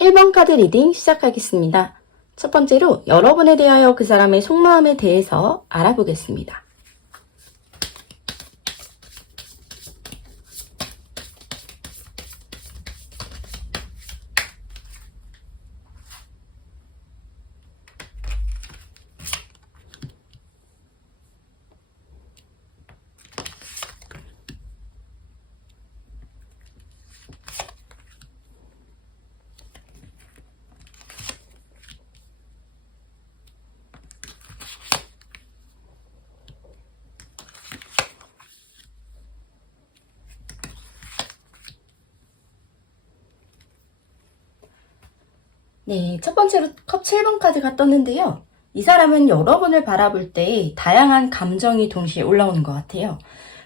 1번 카드 리딩 시작하겠습니다. 첫 번째로 여러분에 대하여 그 사람의 속마음에 대해서 알아보겠습니다. 네, 첫 번째로 컵 7번 카드가 떴는데요. 이 사람은 여러분을 바라볼 때 다양한 감정이 동시에 올라오는 것 같아요.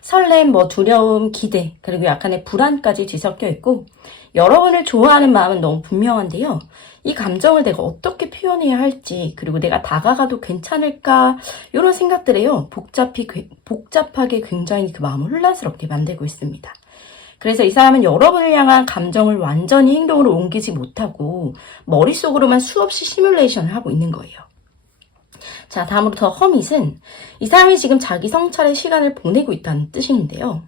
설렘, 두려움, 기대, 그리고 약간의 불안까지 뒤섞여 있고 여러분을 좋아하는 마음은 너무 분명한데요. 이 감정을 내가 어떻게 표현해야 할지, 그리고 내가 다가가도 괜찮을까, 이런 생각들에요. 복잡하게 굉장히 그 마음을 혼란스럽게 만들고 있습니다. 그래서 이 사람은 여러분을 향한 감정을 완전히 행동으로 옮기지 못하고 머릿속으로만 수없이 시뮬레이션을 하고 있는 거예요. 자, 다음으로 더 허밋은 이 사람이 지금 자기 성찰의 시간을 보내고 있다는 뜻인데요.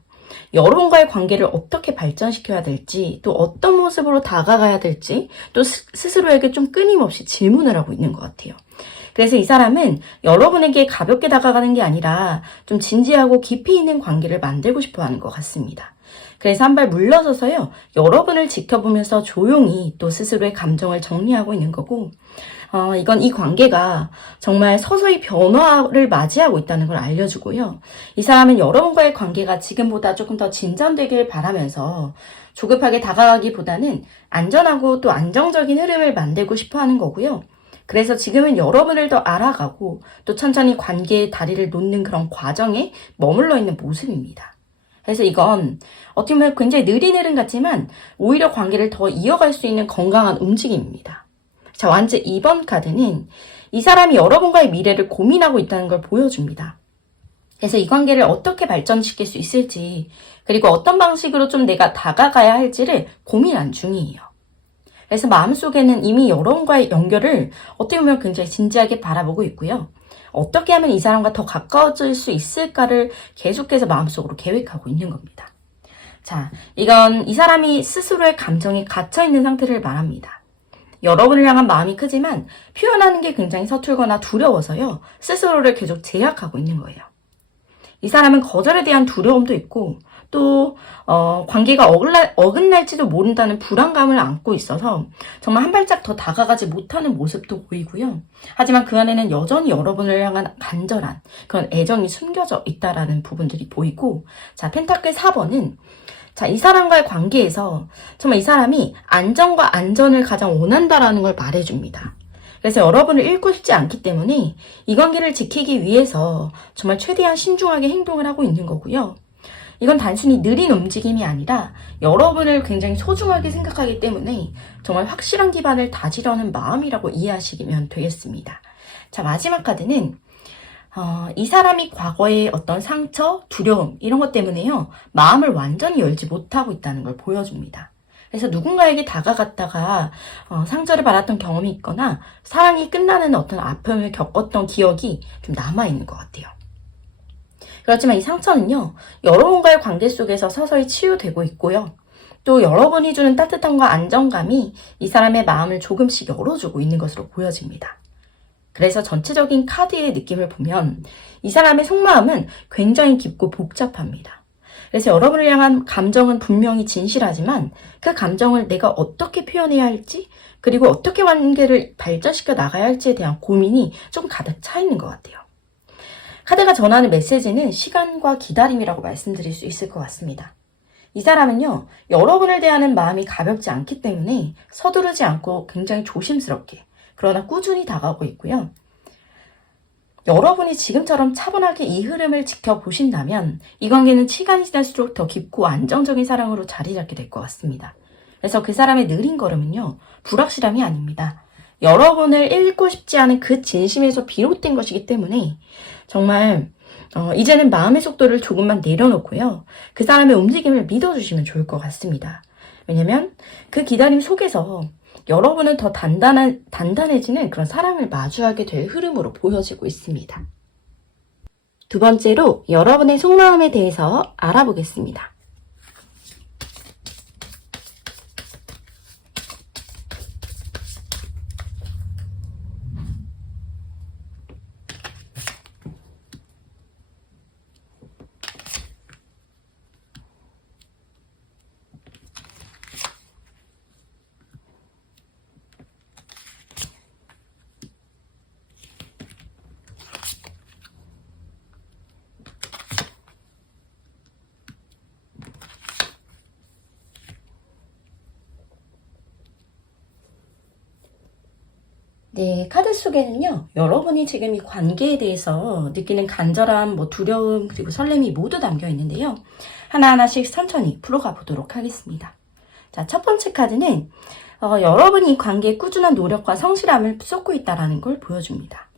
여러분과의 관계를 어떻게 발전시켜야 될지, 또 어떤 모습으로 다가가야 될지, 또 스스로에게 좀 끊임없이 질문을 하고 있는 것 같아요. 그래서 이 사람은 여러분에게 가볍게 다가가는 게 아니라 좀 진지하고 깊이 있는 관계를 만들고 싶어 하는 것 같습니다. 그래서 한 발 물러서서요, 여러분을 지켜보면서 조용히 또 스스로의 감정을 정리하고 있는 거고, 이건 이 관계가 정말 서서히 변화를 맞이하고 있다는 걸 알려주고요. 이 사람은 여러분과의 관계가 지금보다 조금 더 진전되길 바라면서 조급하게 다가가기보다는 안전하고 또 안정적인 흐름을 만들고 싶어 하는 거고요. 그래서 지금은 여러분을 더 알아가고 또 천천히 관계의 다리를 놓는 그런 과정에 머물러 있는 모습입니다. 그래서 이건 어떻게 보면 굉장히 느린 흐름 같지만 오히려 관계를 더 이어갈 수 있는 건강한 움직임입니다. 자, 완즈 2번 카드는 이 사람이 여러분과의 미래를 고민하고 있다는 걸 보여줍니다. 그래서 이 관계를 어떻게 발전시킬 수 있을지, 그리고 어떤 방식으로 좀 내가 다가가야 할지를 고민한 중이에요. 그래서 마음속에는 이미 여러분과의 연결을 어떻게 보면 굉장히 진지하게 바라보고 있고요. 어떻게 하면 이 사람과 더 가까워질 수 있을까를 계속해서 마음속으로 계획하고 있는 겁니다. 자, 이건 이 사람이 스스로의 감정에 갇혀있는 상태를 말합니다. 여러분을 향한 마음이 크지만 표현하는 게 굉장히 서툴거나 두려워서요, 스스로를 계속 제약하고 있는 거예요. 이 사람은 거절에 대한 두려움도 있고 또 관계가 어긋날지도 모른다는 불안감을 안고 있어서 정말 한 발짝 더 다가가지 못하는 모습도 보이고요. 하지만 그 안에는 여전히 여러분을 향한 간절한 그런 애정이 숨겨져 있다라는 부분들이 보이고, 자, 펜타클 4번은 자, 이 사람과의 관계에서 정말 이 사람이 안정과 안전을 가장 원한다라는 걸 말해줍니다. 그래서 여러분을 잃고 싶지 않기 때문에 이 관계를 지키기 위해서 정말 최대한 신중하게 행동을 하고 있는 거고요. 이건 단순히 느린 움직임이 아니라 여러분을 굉장히 소중하게 생각하기 때문에 정말 확실한 기반을 다지려는 마음이라고 이해하시면 되겠습니다. 자, 마지막 카드는 이 사람이 과거의 어떤 상처, 두려움 이런 것 때문에요, 마음을 완전히 열지 못하고 있다는 걸 보여줍니다. 그래서 누군가에게 다가갔다가 상처를 받았던 경험이 있거나 사랑이 끝나는 어떤 아픔을 겪었던 기억이 좀 남아있는 것 같아요. 그렇지만 이 상처는요, 여러분과의 관계 속에서 서서히 치유되고 있고요. 또 여러분이 주는 따뜻함과 안정감이 이 사람의 마음을 조금씩 열어주고 있는 것으로 보여집니다. 그래서 전체적인 카드의 느낌을 보면 이 사람의 속마음은 굉장히 깊고 복잡합니다. 그래서 여러분을 향한 감정은 분명히 진실하지만 그 감정을 내가 어떻게 표현해야 할지, 그리고 어떻게 관계를 발전시켜 나가야 할지에 대한 고민이 좀 가득 차 있는 것 같아요. 카드가 전하는 메시지는 시간과 기다림이라고 말씀드릴 수 있을 것 같습니다. 이 사람은요, 여러분을 대하는 마음이 가볍지 않기 때문에 서두르지 않고 굉장히 조심스럽게, 그러나 꾸준히 다가오고 있고요. 여러분이 지금처럼 차분하게 이 흐름을 지켜보신다면 이 관계는 시간이 지날수록 더 깊고 안정적인 사랑으로 자리 잡게 될 것 같습니다. 그래서 그 사람의 느린 걸음은요, 불확실함이 아닙니다. 여러분을 잃고 싶지 않은 그 진심에서 비롯된 것이기 때문에 정말 이제는 마음의 속도를 조금만 내려놓고요. 그 사람의 움직임을 믿어주시면 좋을 것 같습니다. 왜냐면 그 기다림 속에서 여러분은 더 단단해지는 그런 사랑을 마주하게 될 흐름으로 보여지고 있습니다. 두 번째로 여러분의 속마음에 대해서 알아보겠습니다. 네, 카드 속에는요, 여러분이 지금 이 관계에 대해서 느끼는 간절함, 두려움, 그리고 설렘이 모두 담겨 있는데요. 하나하나씩 천천히 풀어가 보도록 하겠습니다. 자, 첫 번째 카드는 여러분이 이 관계에 꾸준한 노력과 성실함을 쏟고 있다는 걸 보여줍니다.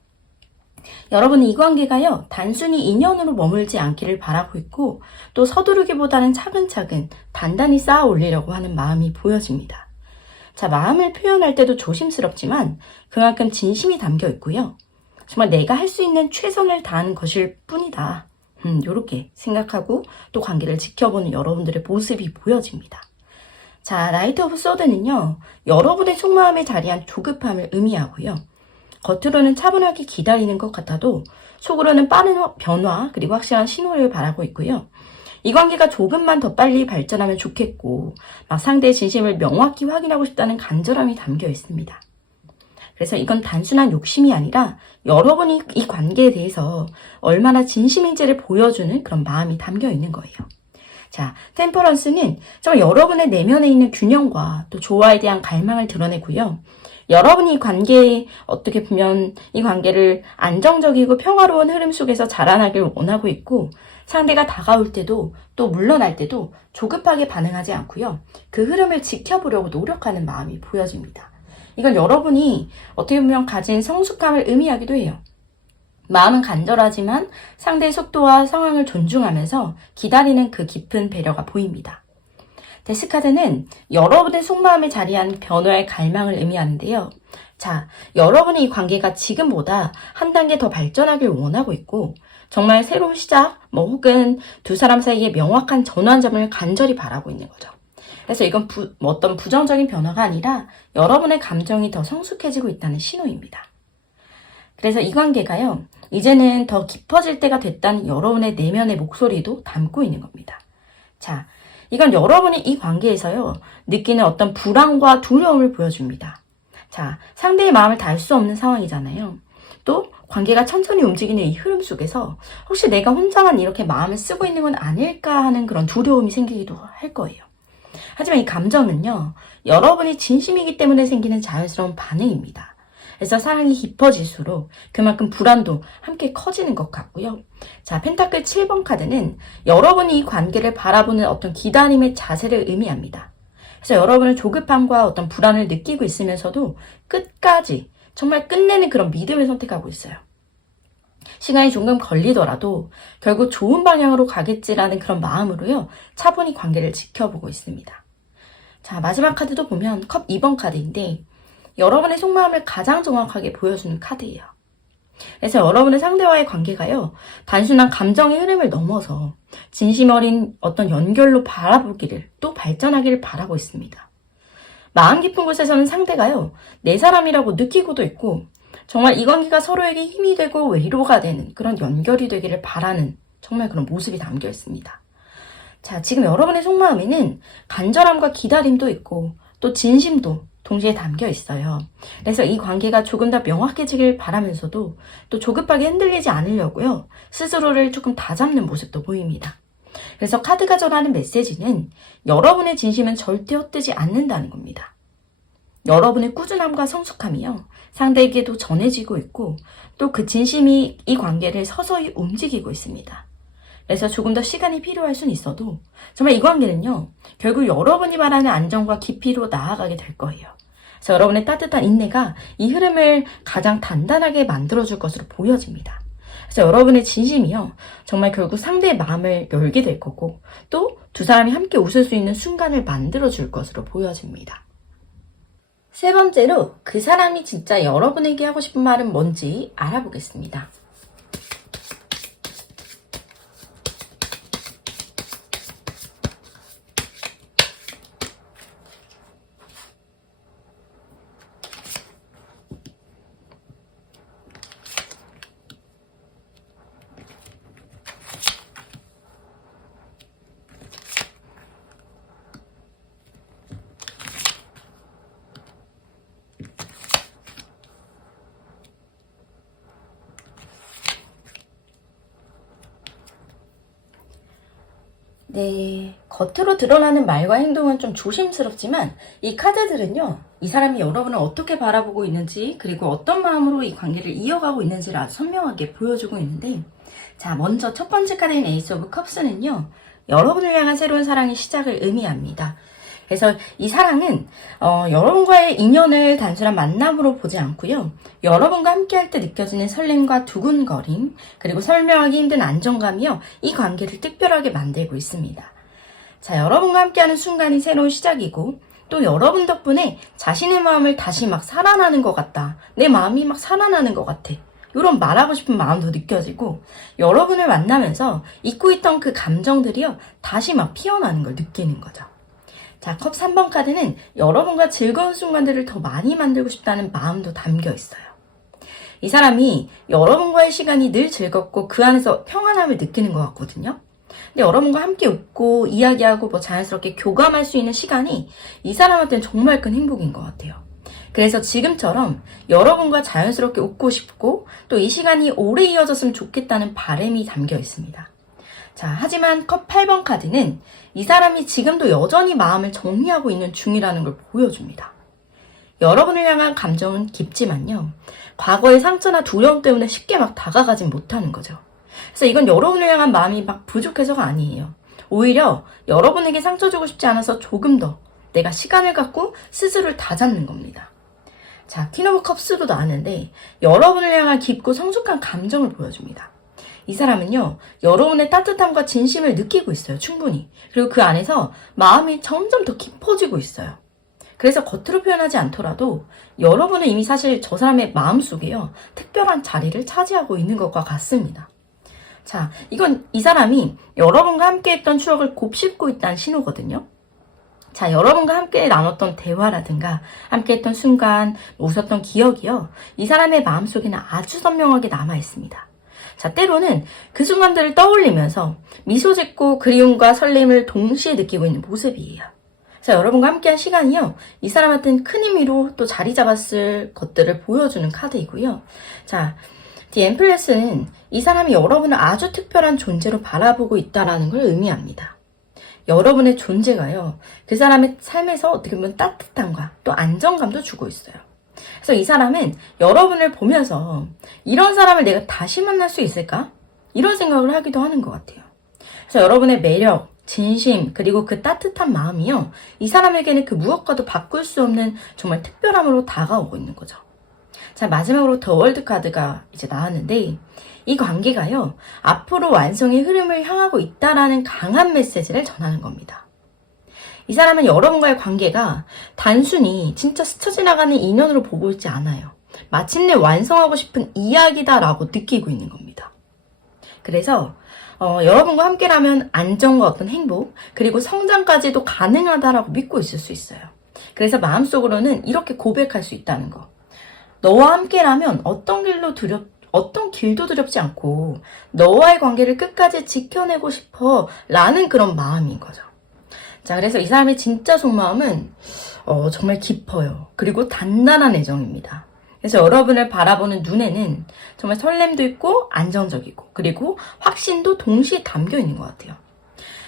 여러분은 이 관계가요, 단순히 인연으로 머물지 않기를 바라고 있고, 또 서두르기보다는 차근차근 단단히 쌓아 올리려고 하는 마음이 보여집니다. 자, 마음을 표현할 때도 조심스럽지만 그만큼 진심이 담겨 있고요. 정말 내가 할 수 있는 최선을 다하는 것일 뿐이다. 이렇게 생각하고 또 관계를 지켜보는 여러분들의 모습이 보여집니다. 자, 나이트 오브 소드는요, 여러분의 속마음에 자리한 조급함을 의미하고요. 겉으로는 차분하게 기다리는 것 같아도 속으로는 빠른 변화 그리고 확실한 신호를 바라고 있고요. 이 관계가 조금만 더 빨리 발전하면 좋겠고 상대의 진심을 명확히 확인하고 싶다는 간절함이 담겨 있습니다. 그래서 이건 단순한 욕심이 아니라 여러분이 이 관계에 대해서 얼마나 진심인지를 보여주는 그런 마음이 담겨 있는 거예요. 자, 템퍼런스는 정말 여러분의 내면에 있는 균형과 또 조화에 대한 갈망을 드러내고요. 여러분이 이 관계에 어떻게 보면 이 관계를 안정적이고 평화로운 흐름 속에서 자라나길 원하고 있고 상대가 다가올 때도 또 물러날 때도 조급하게 반응하지 않고요. 그 흐름을 지켜보려고 노력하는 마음이 보여집니다. 이건 여러분이 어떻게 보면 가진 성숙함을 의미하기도 해요. 마음은 간절하지만 상대의 속도와 상황을 존중하면서 기다리는 그 깊은 배려가 보입니다. 데스카드는 여러분의 속마음에 자리한 변화의 갈망을 의미하는데요. 자, 여러분의 이 관계가 지금보다 한 단계 더 발전하길 원하고 있고 정말 새로운 시작, 혹은 두 사람 사이에 명확한 전환점을 간절히 바라고 있는 거죠. 그래서 이건 어떤 부정적인 변화가 아니라 여러분의 감정이 더 성숙해지고 있다는 신호입니다. 그래서 이 관계가요, 이제는 더 깊어질 때가 됐다는 여러분의 내면의 목소리도 담고 있는 겁니다. 자, 이건 여러분이 이 관계에서요, 느끼는 어떤 불안과 두려움을 보여줍니다. 자, 상대의 마음을 다 알 수 없는 상황이잖아요. 또 관계가 천천히 움직이는 이 흐름 속에서 혹시 내가 혼자만 이렇게 마음을 쓰고 있는 건 아닐까 하는 그런 두려움이 생기기도 할 거예요. 하지만 이 감정은요, 여러분이 진심이기 때문에 생기는 자연스러운 반응입니다. 그래서 사랑이 깊어질수록 그만큼 불안도 함께 커지는 것 같고요. 자, 펜타클 7번 카드는 여러분이 이 관계를 바라보는 어떤 기다림의 자세를 의미합니다. 그래서 여러분은 조급함과 어떤 불안을 느끼고 있으면서도 끝까지 정말 끝내는 그런 믿음을 선택하고 있어요. 시간이 조금 걸리더라도 결국 좋은 방향으로 가겠지라는 그런 마음으로요, 차분히 관계를 지켜보고 있습니다. 자, 마지막 카드도 보면 컵 2번 카드인데 여러분의 속마음을 가장 정확하게 보여주는 카드예요. 그래서 여러분의 상대와의 관계가요, 단순한 감정의 흐름을 넘어서 진심 어린 어떤 연결로 바라보기를 또 발전하기를 바라고 있습니다. 마음 깊은 곳에서는 상대가요, 내 사람이라고 느끼고도 있고 정말 이 관계가 서로에게 힘이 되고 위로가 되는 그런 연결이 되기를 바라는 정말 그런 모습이 담겨 있습니다. 자, 지금 여러분의 속마음에는 간절함과 기다림도 있고 또 진심도 동시에 담겨 있어요. 그래서 이 관계가 조금 더 명확해지길 바라면서도 또 조급하게 흔들리지 않으려고요. 스스로를 조금 다잡는 모습도 보입니다. 그래서 카드가 전하는 메시지는 여러분의 진심은 절대 헛되지 않는다는 겁니다. 여러분의 꾸준함과 성숙함이요. 상대에게도 전해지고 있고 또 그 진심이 이 관계를 서서히 움직이고 있습니다. 그래서 조금 더 시간이 필요할 수는 있어도 정말 이 관계는요. 결국 여러분이 말하는 안정과 깊이로 나아가게 될 거예요. 그래서 여러분의 따뜻한 인내가 이 흐름을 가장 단단하게 만들어줄 것으로 보여집니다. 그래서 여러분의 진심이요. 정말 결국 상대의 마음을 열게 될 거고 또 두 사람이 함께 웃을 수 있는 순간을 만들어줄 것으로 보여집니다. 세 번째로 그 사람이 진짜 여러분에게 하고 싶은 말은 뭔지 알아보겠습니다. 네, 겉으로 드러나는 말과 행동은 좀 조심스럽지만 이 카드들은요, 이 사람이 여러분을 어떻게 바라보고 있는지 그리고 어떤 마음으로 이 관계를 이어가고 있는지를 아주 선명하게 보여주고 있는데, 자, 먼저 첫 번째 카드인 에이스 오브 컵스는요, 여러분을 향한 새로운 사랑의 시작을 의미합니다. 그래서 이 사랑은 여러분과의 인연을 단순한 만남으로 보지 않고요. 여러분과 함께할 때 느껴지는 설렘과 두근거림 그리고 설명하기 힘든 안정감이요. 이 관계를 특별하게 만들고 있습니다. 자, 여러분과 함께하는 순간이 새로운 시작이고 또 여러분 덕분에 자신의 마음을 다시 막 살아나는 것 같다. 내 마음이 막 살아나는 것 같아. 이런 말하고 싶은 마음도 느껴지고 여러분을 만나면서 잊고 있던 그 감정들이요. 다시 막 피어나는 걸 느끼는 거죠. 자, 컵 3번 카드는 여러분과 즐거운 순간들을 더 많이 만들고 싶다는 마음도 담겨 있어요. 이 사람이 여러분과의 시간이 늘 즐겁고 그 안에서 평안함을 느끼는 것 같거든요. 근데 여러분과 함께 웃고 이야기하고 뭐 자연스럽게 교감할 수 있는 시간이 이 사람한테는 정말 큰 행복인 것 같아요. 그래서 지금처럼 여러분과 자연스럽게 웃고 싶고 또 이 시간이 오래 이어졌으면 좋겠다는 바람이 담겨 있습니다. 자, 하지만 컵 8번 카드는 이 사람이 지금도 여전히 마음을 정리하고 있는 중이라는 걸 보여줍니다. 여러분을 향한 감정은 깊지만요. 과거의 상처나 두려움 때문에 쉽게 막 다가가진 못하는 거죠. 그래서 이건 여러분을 향한 마음이 막 부족해서가 아니에요. 오히려 여러분에게 상처 주고 싶지 않아서 조금 더 내가 시간을 갖고 스스로를 다잡는 겁니다. 자, 퀸 오브 컵스도 나왔는데 여러분을 향한 깊고 성숙한 감정을 보여줍니다. 이 사람은요, 여러분의 따뜻함과 진심을 느끼고 있어요, 충분히. 그리고 그 안에서 마음이 점점 더 깊어지고 있어요. 그래서 겉으로 표현하지 않더라도 여러분은 이미 사실 저 사람의 마음속에요, 특별한 자리를 차지하고 있는 것과 같습니다. 자, 이건 이 사람이 여러분과 함께 했던 추억을 곱씹고 있다는 신호거든요. 자, 여러분과 함께 나눴던 대화라든가 함께 했던 순간, 웃었던 기억이요, 이 사람의 마음속에는 아주 선명하게 남아있습니다. 자, 때로는 그 순간들을 떠올리면서 미소 짓고 그리움과 설렘을 동시에 느끼고 있는 모습이에요. 자, 여러분과 함께한 시간이요, 이 사람한테는 큰 의미로 또 자리 잡았을 것들을 보여주는 카드이고요. 자, 디 엠플레스는 이 사람이 여러분을 아주 특별한 존재로 바라보고 있다는 걸 의미합니다. 여러분의 존재가요, 그 사람의 삶에서 어떻게 보면 따뜻함과 또 안정감도 주고 있어요. 그래서 이 사람은 여러분을 보면서 이런 사람을 내가 다시 만날 수 있을까? 이런 생각을 하기도 하는 것 같아요. 그래서 여러분의 매력, 진심, 그리고 그 따뜻한 마음이요, 이 사람에게는 그 무엇과도 바꿀 수 없는 정말 특별함으로 다가오고 있는 거죠. 자, 마지막으로 더 월드 카드가 이제 나왔는데 이 관계가요, 앞으로 완성의 흐름을 향하고 있다라는 강한 메시지를 전하는 겁니다. 이 사람은 여러분과의 관계가 단순히 진짜 스쳐 지나가는 인연으로 보고 있지 않아요. 마침내 완성하고 싶은 이야기다라고 느끼고 있는 겁니다. 그래서 여러분과 함께라면 안정과 어떤 행복, 그리고 성장까지도 가능하다라고 믿고 있을 수 있어요. 그래서 마음속으로는 이렇게 고백할 수 있다는 거. 너와 함께라면 어떤 길도 두렵지 않고 너와의 관계를 끝까지 지켜내고 싶어 라는 그런 마음인 거죠. 자, 그래서 이 사람의 진짜 속마음은 정말 깊어요. 그리고 단단한 애정입니다. 그래서 여러분을 바라보는 눈에는 정말 설렘도 있고 안정적이고 그리고 확신도 동시에 담겨 있는 것 같아요.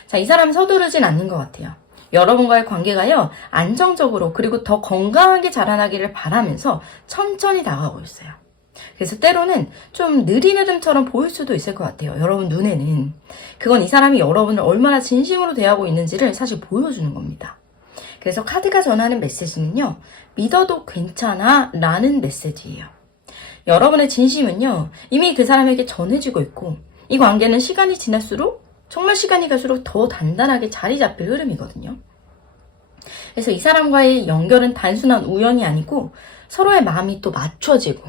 자, 이 사람 서두르진 않는 것 같아요. 여러분과의 관계가요, 안정적으로 그리고 더 건강하게 자라나기를 바라면서 천천히 다가오고 있어요. 그래서 때로는 좀 느린 흐름처럼 보일 수도 있을 것 같아요. 여러분 눈에는. 그건 이 사람이 여러분을 얼마나 진심으로 대하고 있는지를 사실 보여주는 겁니다. 그래서 카드가 전하는 메시지는요, 믿어도 괜찮아 라는 메시지예요. 여러분의 진심은요, 이미 그 사람에게 전해지고 있고, 이 관계는 시간이 지날수록, 정말 시간이 갈수록 더 단단하게 자리 잡힐 흐름이거든요. 그래서 이 사람과의 연결은 단순한 우연이 아니고, 서로의 마음이 또 맞춰지고,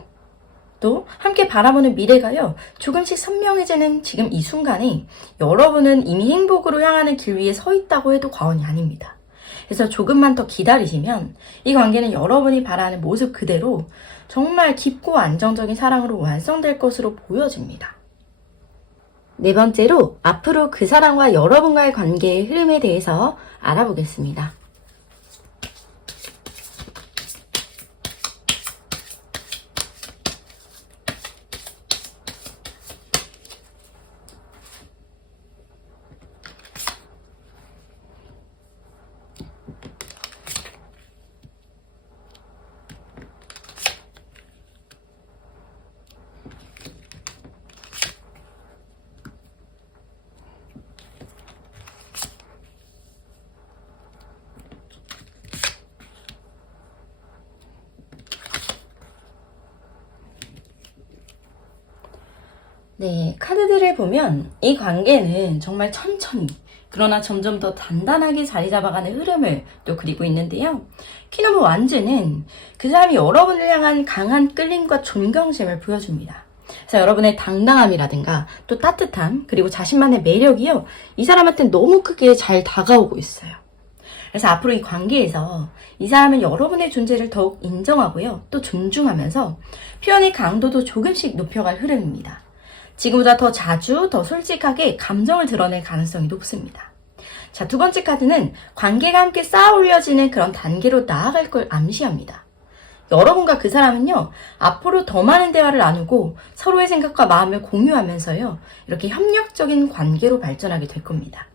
또 함께 바라보는 미래가요, 조금씩 선명해지는 지금 이 순간에 여러분은 이미 행복으로 향하는 길 위에 서 있다고 해도 과언이 아닙니다. 그래서 조금만 더 기다리시면 이 관계는 여러분이 바라는 모습 그대로 정말 깊고 안정적인 사랑으로 완성될 것으로 보여집니다. 네 번째로 앞으로 그 사람과 여러분과의 관계의 흐름에 대해서 알아보겠습니다. 네, 카드들을 보면 이 관계는 정말 천천히 그러나 점점 더 단단하게 자리 잡아가는 흐름을 또 그리고 있는데요. 키노브 완즈는 그 사람이 여러분을 향한 강한 끌림과 존경심을 보여줍니다. 그래서 여러분의 당당함이라든가 또 따뜻함 그리고 자신만의 매력이요, 이 사람한테 너무 크게 잘 다가오고 있어요. 그래서 앞으로 이 관계에서 이 사람은 여러분의 존재를 더욱 인정하고요, 또 존중하면서 표현의 강도도 조금씩 높여갈 흐름입니다. 지금보다 더 자주, 더 솔직하게 감정을 드러낼 가능성이 높습니다. 자, 두 번째 카드는 관계가 함께 쌓아 올려지는 그런 단계로 나아갈 걸 암시합니다. 여러분과 그 사람은요, 앞으로 더 많은 대화를 나누고 서로의 생각과 마음을 공유하면서요, 이렇게 협력적인 관계로 발전하게 될 겁니다.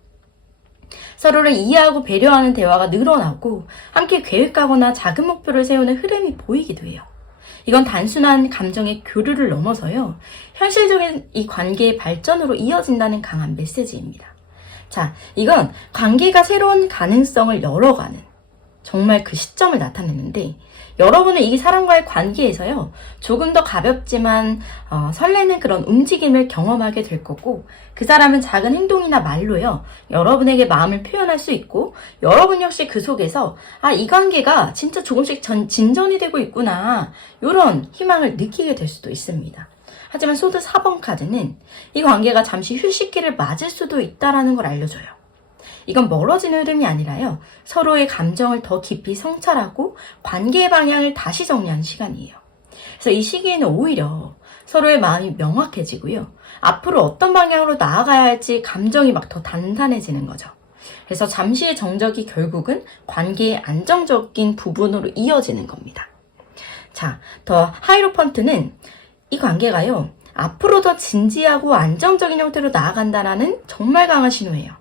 서로를 이해하고 배려하는 대화가 늘어나고 함께 계획하거나 작은 목표를 세우는 흐름이 보이기도 해요. 이건 단순한 감정의 교류를 넘어서요, 현실적인 이 관계의 발전으로 이어진다는 강한 메시지입니다. 자, 이건 관계가 새로운 가능성을 열어가는 정말 그 시점을 나타내는데, 여러분은 이 사람과의 관계에서요, 조금 더 가볍지만 설레는 그런 움직임을 경험하게 될 거고, 그 사람은 작은 행동이나 말로요, 여러분에게 마음을 표현할 수 있고, 여러분 역시 그 속에서 이 관계가 진짜 조금씩 진전이 되고 있구나, 이런 희망을 느끼게 될 수도 있습니다. 하지만 소드 4번 카드는 이 관계가 잠시 휴식기를 맞을 수도 있다는 걸 알려줘요. 이건 멀어지는 흐름이 아니라요, 서로의 감정을 더 깊이 성찰하고 관계의 방향을 다시 정리하는 시간이에요. 그래서 이 시기에는 오히려 서로의 마음이 명확해지고요, 앞으로 어떤 방향으로 나아가야 할지 감정이 막 더 단단해지는 거죠. 그래서 잠시의 정적이 결국은 관계의 안정적인 부분으로 이어지는 겁니다. 자, 더 하이로펀트는 이 관계가요, 앞으로 더 진지하고 안정적인 형태로 나아간다는 정말 강한 신호예요.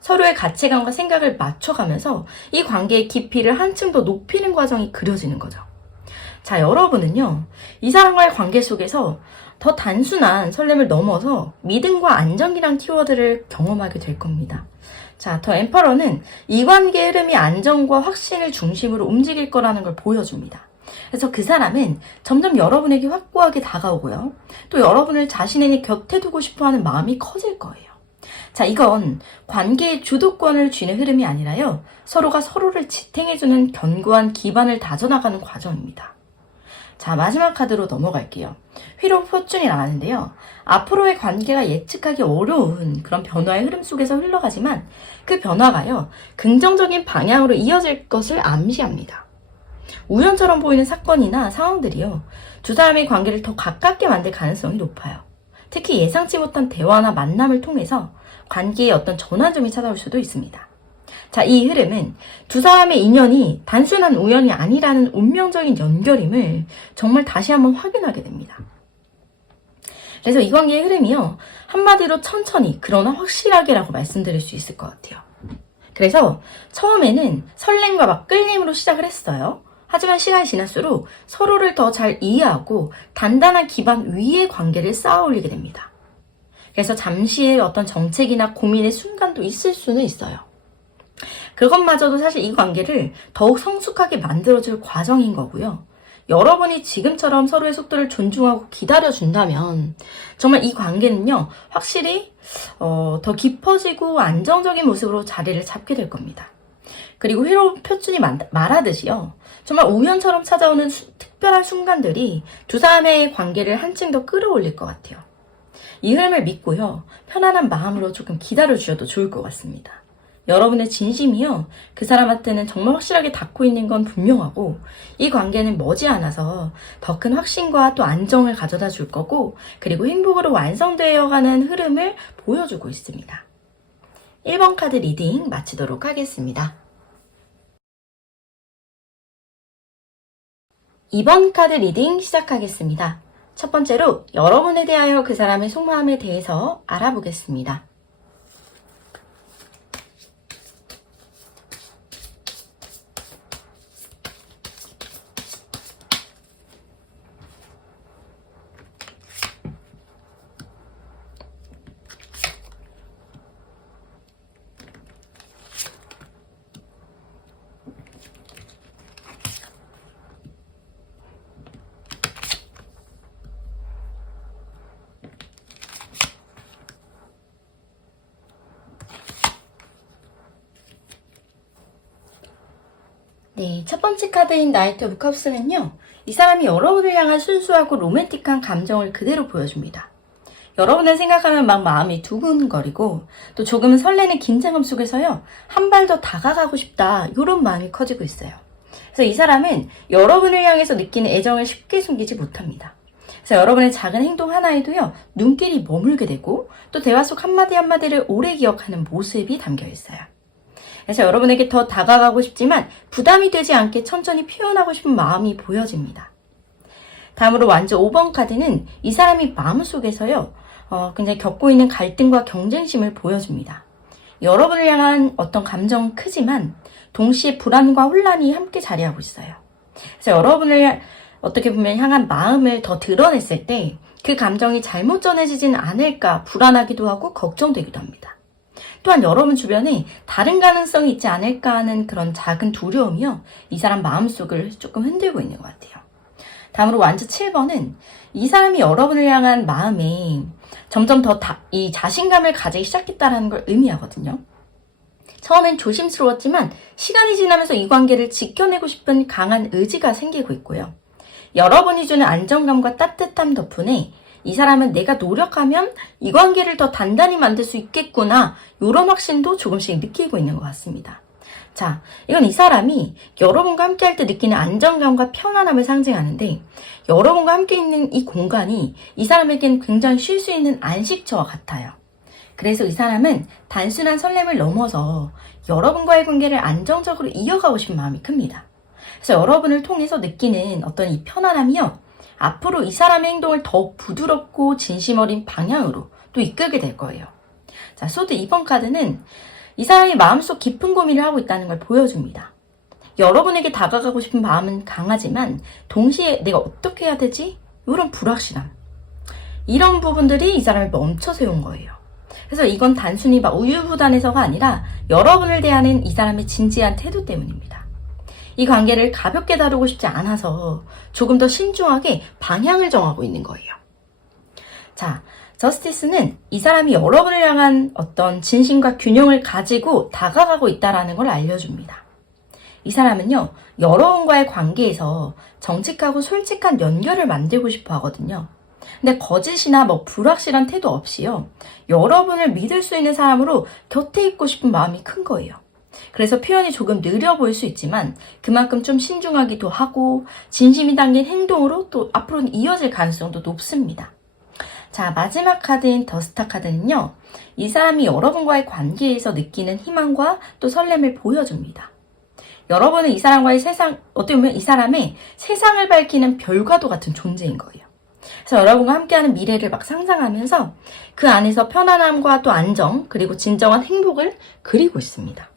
서로의 가치관과 생각을 맞춰가면서 이 관계의 깊이를 한층 더 높이는 과정이 그려지는 거죠. 자, 여러분은요, 이 사람과의 관계 속에서 더 단순한 설렘을 넘어서 믿음과 안정이란 키워드를 경험하게 될 겁니다. 자, 더 엠퍼러는 이 관계의 흐름이 안정과 확신을 중심으로 움직일 거라는 걸 보여줍니다. 그래서 그 사람은 점점 여러분에게 확고하게 다가오고요, 또 여러분을 자신의 곁에 두고 싶어하는 마음이 커질 거예요. 자, 이건 관계의 주도권을 쥐는 흐름이 아니라요, 서로가 서로를 지탱해주는 견고한 기반을 다져나가는 과정입니다. 자, 마지막 카드로 넘어갈게요. 휠 오브 포춘이 나왔는데요, 앞으로의 관계가 예측하기 어려운 그런 변화의 흐름 속에서 흘러가지만 그 변화가요, 긍정적인 방향으로 이어질 것을 암시합니다. 우연처럼 보이는 사건이나 상황들이요, 두 사람의 관계를 더 가깝게 만들 가능성이 높아요. 특히 예상치 못한 대화나 만남을 통해서 관계에 어떤 전환점이 찾아올 수도 있습니다. 자, 이 흐름은 두 사람의 인연이 단순한 우연이 아니라는 운명적인 연결임을 정말 다시 한번 확인하게 됩니다. 그래서 이 관계의 흐름이요, 한마디로 천천히 그러나 확실하게라고 말씀드릴 수 있을 것 같아요. 그래서 처음에는 설렘과 막 끌림으로 시작을 했어요. 하지만 시간이 지날수록 서로를 더 잘 이해하고 단단한 기반 위의 관계를 쌓아 올리게 됩니다. 그래서 잠시의 어떤 정책이나 고민의 순간도 있을 수는 있어요. 그것마저도 사실 이 관계를 더욱 성숙하게 만들어줄 과정인 거고요. 여러분이 지금처럼 서로의 속도를 존중하고 기다려준다면 정말 이 관계는요, 확실히 더 깊어지고 안정적인 모습으로 자리를 잡게 될 겁니다. 그리고 회로 표준이 말하듯이요, 정말 우연처럼 찾아오는 특별한 순간들이 두 사람의 관계를 한층 더 끌어올릴 것 같아요. 이 흐름을 믿고요, 편안한 마음으로 조금 기다려주셔도 좋을 것 같습니다. 여러분의 진심이요, 그 사람한테는 정말 확실하게 닿고 있는 건 분명하고, 이 관계는 머지않아서 더 큰 확신과 또 안정을 가져다 줄 거고, 그리고 행복으로 완성되어가는 흐름을 보여주고 있습니다. 1번 카드 리딩 마치도록 하겠습니다. 2번 카드 리딩 시작하겠습니다. 첫 번째로 여러분에 대하여 그 사람의 속마음에 대해서 알아보겠습니다. 네, 첫 번째 카드인 나이트 오브 컵스는요, 이 사람이 여러분을 향한 순수하고 로맨틱한 감정을 그대로 보여줍니다. 여러분을 생각하면 막 마음이 두근거리고 또 조금은 설레는 긴장감 속에서요, 한 발 더 다가가고 싶다, 이런 마음이 커지고 있어요. 그래서 이 사람은 여러분을 향해서 느끼는 애정을 쉽게 숨기지 못합니다. 그래서 여러분의 작은 행동 하나에도요, 눈길이 머물게 되고 또 대화 속 한마디 한마디를 오래 기억하는 모습이 담겨 있어요. 그래서 여러분에게 더 다가가고 싶지만 부담이 되지 않게 천천히 표현하고 싶은 마음이 보여집니다. 다음으로 완전 5번 카드는 이 사람이 마음속에서요, 굉장히 겪고 있는 갈등과 경쟁심을 보여줍니다. 여러분을 향한 어떤 감정은 크지만 동시에 불안과 혼란이 함께 자리하고 있어요. 그래서 여러분을 어떻게 보면 향한 마음을 더 드러냈을 때 그 감정이 잘못 전해지진 않을까 불안하기도 하고 걱정되기도 합니다. 또한 여러분 주변에 다른 가능성이 있지 않을까 하는 그런 작은 두려움이요, 이 사람 마음속을 조금 흔들고 있는 것 같아요. 다음으로 완전 7번은 이 사람이 여러분을 향한 마음에 점점 더 이 자신감을 가지기 시작했다는 걸 의미하거든요. 처음엔 조심스러웠지만 시간이 지나면서 이 관계를 지켜내고 싶은 강한 의지가 생기고 있고요. 여러분이 주는 안정감과 따뜻함 덕분에 이 사람은 내가 노력하면 이 관계를 더 단단히 만들 수 있겠구나, 이런 확신도 조금씩 느끼고 있는 것 같습니다. 자, 이건 이 사람이 여러분과 함께 할 때 느끼는 안정감과 편안함을 상징하는데, 여러분과 함께 있는 이 공간이 이 사람에겐 굉장히 쉴 수 있는 안식처와 같아요. 그래서 이 사람은 단순한 설렘을 넘어서 여러분과의 관계를 안정적으로 이어가고 싶은 마음이 큽니다. 그래서 여러분을 통해서 느끼는 어떤 이 편안함이요, 앞으로 이 사람의 행동을 더욱 부드럽고 진심 어린 방향으로 또 이끌게 될 거예요. 자, 소드 2번 카드는 이 사람이 마음속 깊은 고민을 하고 있다는 걸 보여줍니다. 여러분에게 다가가고 싶은 마음은 강하지만 동시에 내가 어떻게 해야 되지? 이런 불확실함. 이런 부분들이 이 사람을 멈춰 세운 거예요. 그래서 이건 단순히 막 우유부단해서가 아니라 여러분을 대하는 이 사람의 진지한 태도 때문입니다. 이 관계를 가볍게 다루고 싶지 않아서 조금 더 신중하게 방향을 정하고 있는 거예요. 자, 저스티스는 이 사람이 여러분을 향한 어떤 진심과 균형을 가지고 다가가고 있다는 걸 알려줍니다. 이 사람은요, 여러분과의 관계에서 정직하고 솔직한 연결을 만들고 싶어 하거든요. 근데 거짓이나 불확실한 태도 없이요, 여러분을 믿을 수 있는 사람으로 곁에 있고 싶은 마음이 큰 거예요. 그래서 표현이 조금 느려 보일 수 있지만 그만큼 좀 신중하기도 하고 진심이 담긴 행동으로 또 앞으로는 이어질 가능성도 높습니다. 자, 마지막 카드인 더 스타 카드는요. 이 사람이 여러분과의 관계에서 느끼는 희망과 또 설렘을 보여줍니다. 여러분은 이 사람과의 어떻게 보면 이 사람의 세상을 밝히는 별과도 같은 존재인 거예요. 그래서 여러분과 함께하는 미래를 막 상상하면서 그 안에서 편안함과 또 안정, 그리고 진정한 행복을 그리고 있습니다.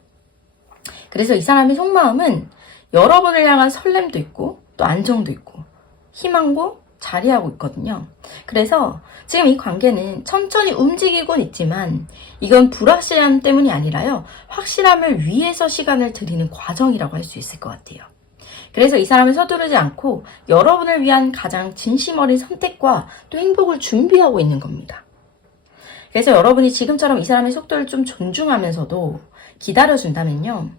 그래서 이 사람의 속마음은 여러분을 향한 설렘도 있고 또 안정도 있고 희망고 자리하고 있거든요. 그래서 지금 이 관계는 천천히 움직이곤 있지만 이건 불확실함 때문이 아니라요. 확실함을 위해서 시간을 들이는 과정이라고 할 수 있을 것 같아요. 그래서 이 사람은 서두르지 않고 여러분을 위한 가장 진심 어린 선택과 또 행복을 준비하고 있는 겁니다. 그래서 여러분이 지금처럼 이 사람의 속도를 좀 존중하면서도 기다려준다면요.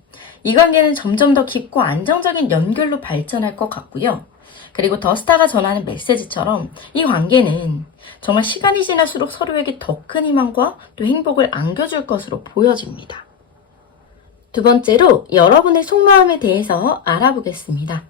이 관계는 점점 더 깊고 안정적인 연결로 발전할 것 같고요. 그리고 더스타가 전하는 메시지처럼 이 관계는 정말 시간이 지날수록 서로에게 더 큰 희망과 또 행복을 안겨줄 것으로 보여집니다. 두 번째로 여러분의 속마음에 대해서 알아보겠습니다.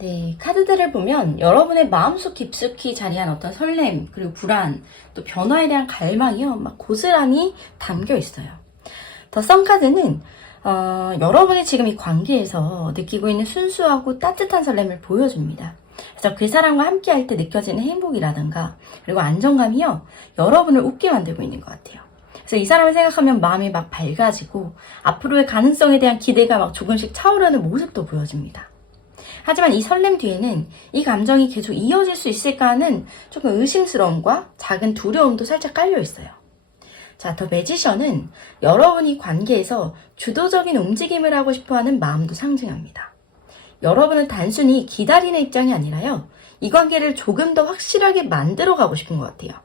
네, 카드들을 보면 여러분의 마음속 깊숙이 자리한 어떤 설렘, 그리고 불안, 또 변화에 대한 갈망이요, 막 고스란히 담겨 있어요. 더 선 카드는 여러분이 지금 이 관계에서 느끼고 있는 순수하고 따뜻한 설렘을 보여줍니다. 그래서 그 사람과 함께 할 때 느껴지는 행복이라든가 그리고 안정감이요, 여러분을 웃게 만들고 있는 것 같아요. 그래서 이 사람을 생각하면 마음이 막 밝아지고 앞으로의 가능성에 대한 기대가 막 조금씩 차오르는 모습도 보여집니다. 하지만 이 설렘 뒤에는 이 감정이 계속 이어질 수 있을까 하는 조금 의심스러움과 작은 두려움도 살짝 깔려 있어요. 자, 더 매지션은 여러분이 관계에서 주도적인 움직임을 하고 싶어하는 마음도 상징합니다. 여러분은 단순히 기다리는 입장이 아니라요, 이 관계를 조금 더 확실하게 만들어가고 싶은 것 같아요.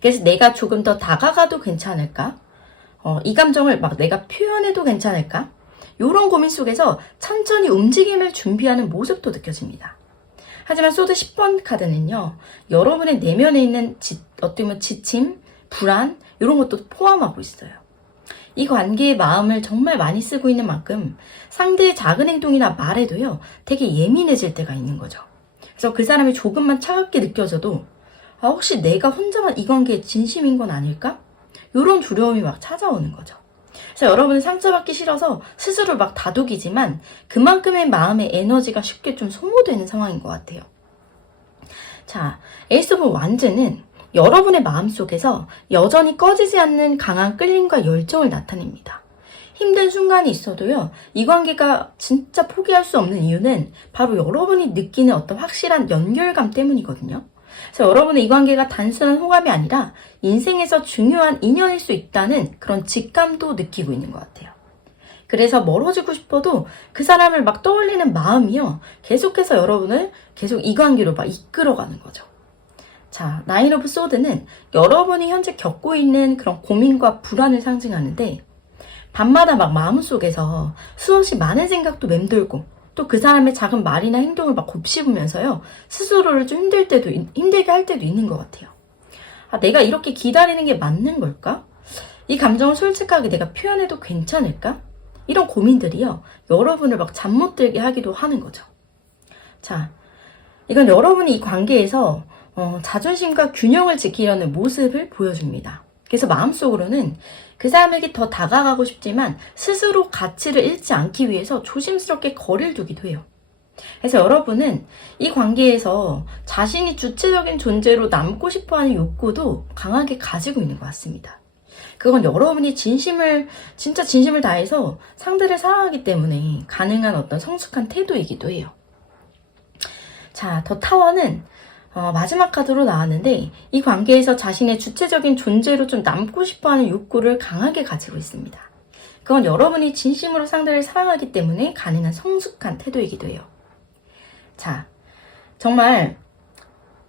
그래서 내가 조금 더 다가가도 괜찮을까? 이 감정을 막 내가 표현해도 괜찮을까? 이런 고민 속에서 천천히 움직임을 준비하는 모습도 느껴집니다. 하지만 소드 10번 카드는요, 여러분의 내면에 있는 어떻게 보면 지침, 불안, 이런 것도 포함하고 있어요. 이 관계의 마음을 정말 많이 쓰고 있는 만큼 상대의 작은 행동이나 말에도요, 되게 예민해질 때가 있는 거죠. 그래서 그 사람이 조금만 차갑게 느껴져도 혹시 내가 혼자만 이 관계에 진심인 건 아닐까? 이런 두려움이 막 찾아오는 거죠. 그래서 여러분은 상처받기 싫어서 스스로 막 다독이지만 그만큼의 마음의 에너지가 쉽게 좀 소모되는 상황인 것 같아요. 자, 에이스 오브 완즈는 여러분의 마음속에서 여전히 꺼지지 않는 강한 끌림과 열정을 나타냅니다. 힘든 순간이 있어도요, 이 관계가 진짜 포기할 수 없는 이유는 바로 여러분이 느끼는 어떤 확실한 연결감 때문이거든요. 그래서 여러분의 이 관계가 단순한 호감이 아니라 인생에서 중요한 인연일 수 있다는 그런 직감도 느끼고 있는 것 같아요. 그래서 멀어지고 싶어도 그 사람을 막 떠올리는 마음이요, 계속해서 여러분을 계속 이 관계로 막 이끌어가는 거죠. 자, 나인 오브 소드는 여러분이 현재 겪고 있는 그런 고민과 불안을 상징하는데, 밤마다 막 마음속에서 수없이 많은 생각도 맴돌고 또 그 사람의 작은 말이나 행동을 막 곱씹으면서요, 스스로를 좀 힘들게 할 때도 있는 것 같아요. 내가 이렇게 기다리는 게 맞는 걸까? 이 감정을 솔직하게 내가 표현해도 괜찮을까? 이런 고민들이요, 여러분을 막 잠 못 들게 하기도 하는 거죠. 자, 이건 여러분이 이 관계에서 자존심과 균형을 지키려는 모습을 보여줍니다. 그래서 마음속으로는 그 사람에게 더 다가가고 싶지만 스스로 가치를 잃지 않기 위해서 조심스럽게 거리를 두기도 해요. 그래서 여러분은 이 관계에서 자신이 주체적인 존재로 남고 싶어하는 욕구도 강하게 가지고 있는 것 같습니다. 그건 여러분이 진짜 진심을 다해서 상대를 사랑하기 때문에 가능한 어떤 성숙한 태도이기도 해요. 자, 더 타워는 마지막 카드로 나왔는데, 이 관계에서 자신의 주체적인 존재로 좀 남고 싶어하는 욕구를 강하게 가지고 있습니다. 그건 여러분이 진심으로 상대를 사랑하기 때문에 가능한 성숙한 태도이기도 해요. 자, 정말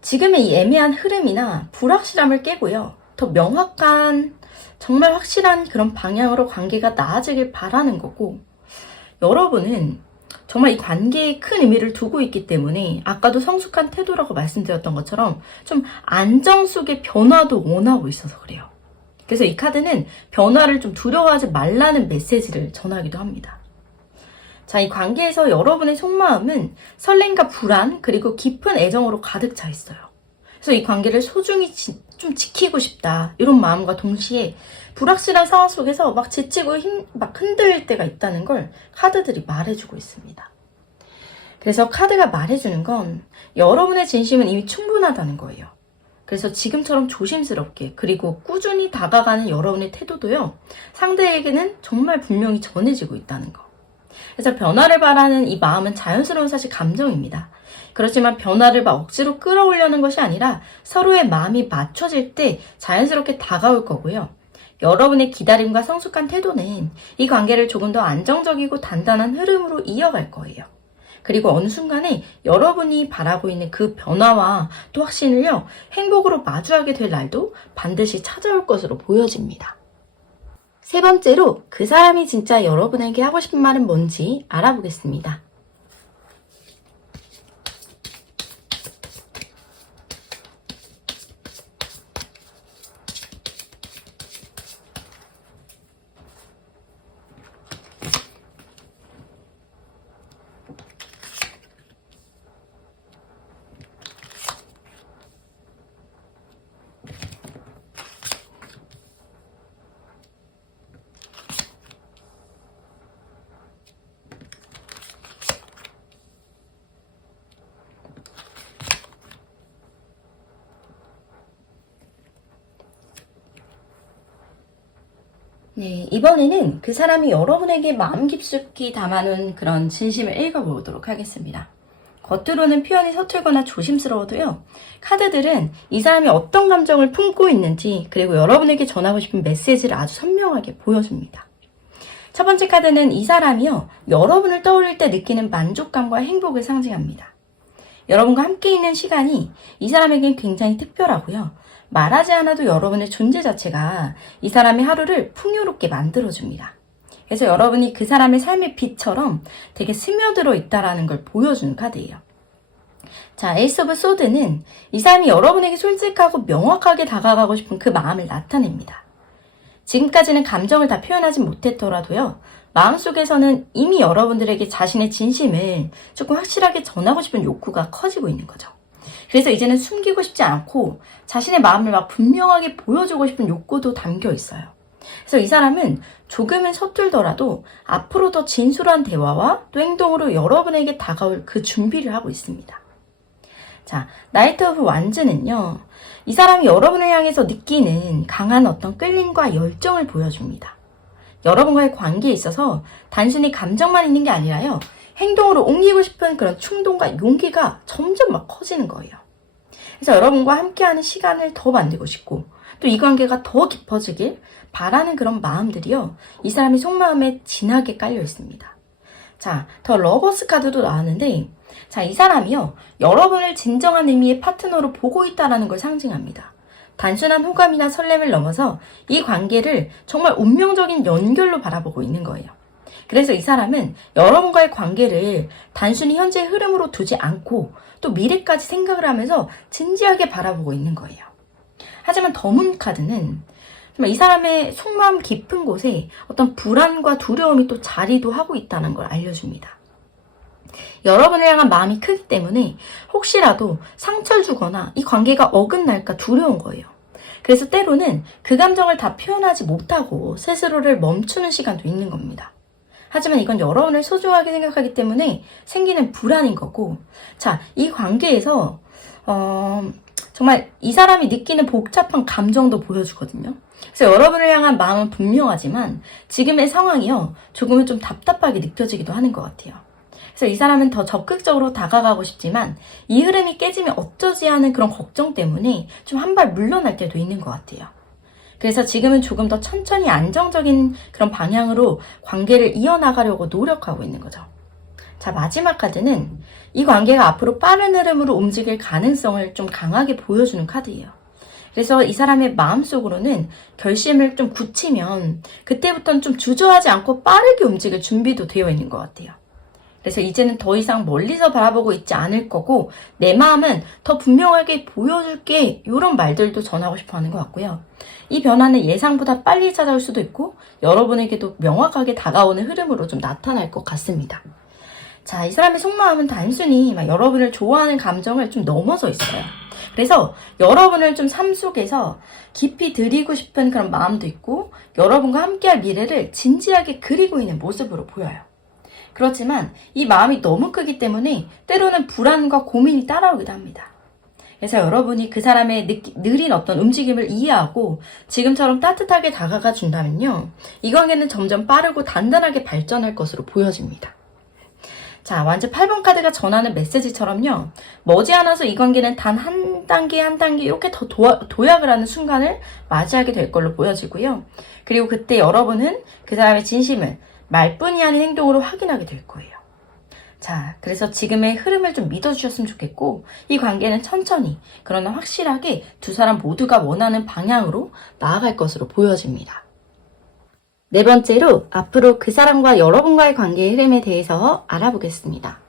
지금의 이 애매한 흐름이나 불확실함을 깨고요. 더 명확한, 정말 확실한 그런 방향으로 관계가 나아지길 바라는 거고, 여러분은 정말 이 관계에 큰 의미를 두고 있기 때문에 아까도 성숙한 태도라고 말씀드렸던 것처럼 좀 안정 속의 변화도 원하고 있어서 그래요. 그래서 이 카드는 변화를 좀 두려워하지 말라는 메시지를 전하기도 합니다. 자, 이 관계에서 여러분의 속마음은 설렘과 불안 그리고 깊은 애정으로 가득 차 있어요. 그래서 이 관계를 소중히 좀 지키고 싶다 이런 마음과 동시에 불확실한 상황 속에서 막 지치고 막 흔들릴 때가 있다는 걸 카드들이 말해주고 있습니다. 그래서 카드가 말해주는 건 여러분의 진심은 이미 충분하다는 거예요. 그래서 지금처럼 조심스럽게 그리고 꾸준히 다가가는 여러분의 태도도요. 상대에게는 정말 분명히 전해지고 있다는 거. 그래서 변화를 바라는 이 마음은 자연스러운 사실 감정입니다. 그렇지만 변화를 막 억지로 끌어올려는 것이 아니라 서로의 마음이 맞춰질 때 자연스럽게 다가올 거고요. 여러분의 기다림과 성숙한 태도는 이 관계를 조금 더 안정적이고 단단한 흐름으로 이어갈 거예요. 그리고 어느 순간에 여러분이 바라고 있는 그 변화와 또 확신을요, 행복으로 마주하게 될 날도 반드시 찾아올 것으로 보여집니다. 세 번째로 그 사람이 진짜 여러분에게 하고 싶은 말은 뭔지 알아보겠습니다. 네, 이번에는 그 사람이 여러분에게 마음 깊숙이 담아놓은 그런 진심을 읽어보도록 하겠습니다. 겉으로는 표현이 서툴거나 조심스러워도요, 카드들은 이 사람이 어떤 감정을 품고 있는지 그리고 여러분에게 전하고 싶은 메시지를 아주 선명하게 보여줍니다. 첫 번째 카드는 이 사람이요, 여러분을 떠올릴 때 느끼는 만족감과 행복을 상징합니다. 여러분과 함께 있는 시간이 이 사람에겐 굉장히 특별하고요. 말하지 않아도 여러분의 존재 자체가 이 사람의 하루를 풍요롭게 만들어줍니다. 그래서 여러분이 그 사람의 삶의 빛처럼 되게 스며들어 있다라는 걸 보여주는 카드예요. 자, 에이스 오브 소드는 이 사람이 여러분에게 솔직하고 명확하게 다가가고 싶은 그 마음을 나타냅니다. 지금까지는 감정을 다 표현하지 못했더라도요, 마음속에서는 이미 여러분들에게 자신의 진심을 조금 확실하게 전하고 싶은 욕구가 커지고 있는 거죠. 그래서 이제는 숨기고 싶지 않고 자신의 마음을 막 분명하게 보여주고 싶은 욕구도 담겨 있어요. 그래서 이 사람은 조금은 서툴더라도 앞으로 더 진솔한 대화와 또 행동으로 여러분에게 다가올 그 준비를 하고 있습니다. 자, 나이트 오브 완즈는요, 이 사람이 여러분을 향해서 느끼는 강한 어떤 끌림과 열정을 보여줍니다. 여러분과의 관계에 있어서 단순히 감정만 있는 게 아니라요, 행동으로 옮기고 싶은 그런 충동과 용기가 점점 막 커지는 거예요. 그래서 여러분과 함께하는 시간을 더 만들고 싶고 또 이 관계가 더 깊어지길 바라는 그런 마음들이요, 이 사람의 속마음에 진하게 깔려 있습니다. 자, 더 러버스 카드도 나왔는데, 자, 이 사람이요, 여러분을 진정한 의미의 파트너로 보고 있다는 걸 상징합니다. 단순한 호감이나 설렘을 넘어서 이 관계를 정말 운명적인 연결로 바라보고 있는 거예요. 그래서 이 사람은 여러분과의 관계를 단순히 현재의 흐름으로 두지 않고 또 미래까지 생각을 하면서 진지하게 바라보고 있는 거예요. 하지만 더문 카드는 이 사람의 속마음 깊은 곳에 어떤 불안과 두려움이 또 자리도 하고 있다는 걸 알려줍니다. 여러분을 향한 마음이 크기 때문에 혹시라도 상처를 주거나 이 관계가 어긋날까 두려운 거예요. 그래서 때로는 그 감정을 다 표현하지 못하고 스스로를 멈추는 시간도 있는 겁니다. 하지만 이건 여러분을 소중하게 생각하기 때문에 생기는 불안인 거고, 자, 이 관계에서 정말 이 사람이 느끼는 복잡한 감정도 보여주거든요. 그래서 여러분을 향한 마음은 분명하지만 지금의 상황이요, 조금은 좀 답답하게 느껴지기도 하는 것 같아요. 그래서 이 사람은 더 적극적으로 다가가고 싶지만 이 흐름이 깨지면 어쩌지 하는 그런 걱정 때문에 좀 한 발 물러날 때도 있는 것 같아요. 그래서 지금은 조금 더 천천히 안정적인 그런 방향으로 관계를 이어나가려고 노력하고 있는 거죠. 자, 마지막 카드는 이 관계가 앞으로 빠른 흐름으로 움직일 가능성을 좀 강하게 보여주는 카드예요. 그래서 이 사람의 마음속으로는 결심을 좀 굳히면 그때부터는 좀 주저하지 않고 빠르게 움직일 준비도 되어 있는 것 같아요. 그래서 이제는 더 이상 멀리서 바라보고 있지 않을 거고 내 마음은 더 분명하게 보여줄게, 이런 말들도 전하고 싶어 하는 것 같고요. 이 변화는 예상보다 빨리 찾아올 수도 있고 여러분에게도 명확하게 다가오는 흐름으로 좀 나타날 것 같습니다. 자, 이 사람의 속마음은 단순히 여러분을 좋아하는 감정을 좀 넘어서 있어요. 그래서 여러분을 좀 삶 속에서 깊이 들이고 싶은 그런 마음도 있고 여러분과 함께할 미래를 진지하게 그리고 있는 모습으로 보여요. 그렇지만 이 마음이 너무 크기 때문에 때로는 불안과 고민이 따라오기도 합니다. 그래서 여러분이 그 사람의 느린 어떤 움직임을 이해하고 지금처럼 따뜻하게 다가가 준다면요, 이 관계는 점점 빠르고 단단하게 발전할 것으로 보여집니다. 자, 완전 8번 카드가 전하는 메시지처럼요, 머지않아서 이 관계는 단 한 단계 한 단계 이렇게 더 도약을 하는 순간을 맞이하게 될 걸로 보여지고요. 그리고 그때 여러분은 그 사람의 진심을 말뿐이 아닌 행동으로 확인하게 될 거예요. 자, 그래서 지금의 흐름을 좀 믿어주셨으면 좋겠고 이 관계는 천천히 그러나 확실하게 두 사람 모두가 원하는 방향으로 나아갈 것으로 보여집니다. 네 번째로 앞으로 그 사람과 여러분과의 관계의 흐름에 대해서 알아보겠습니다.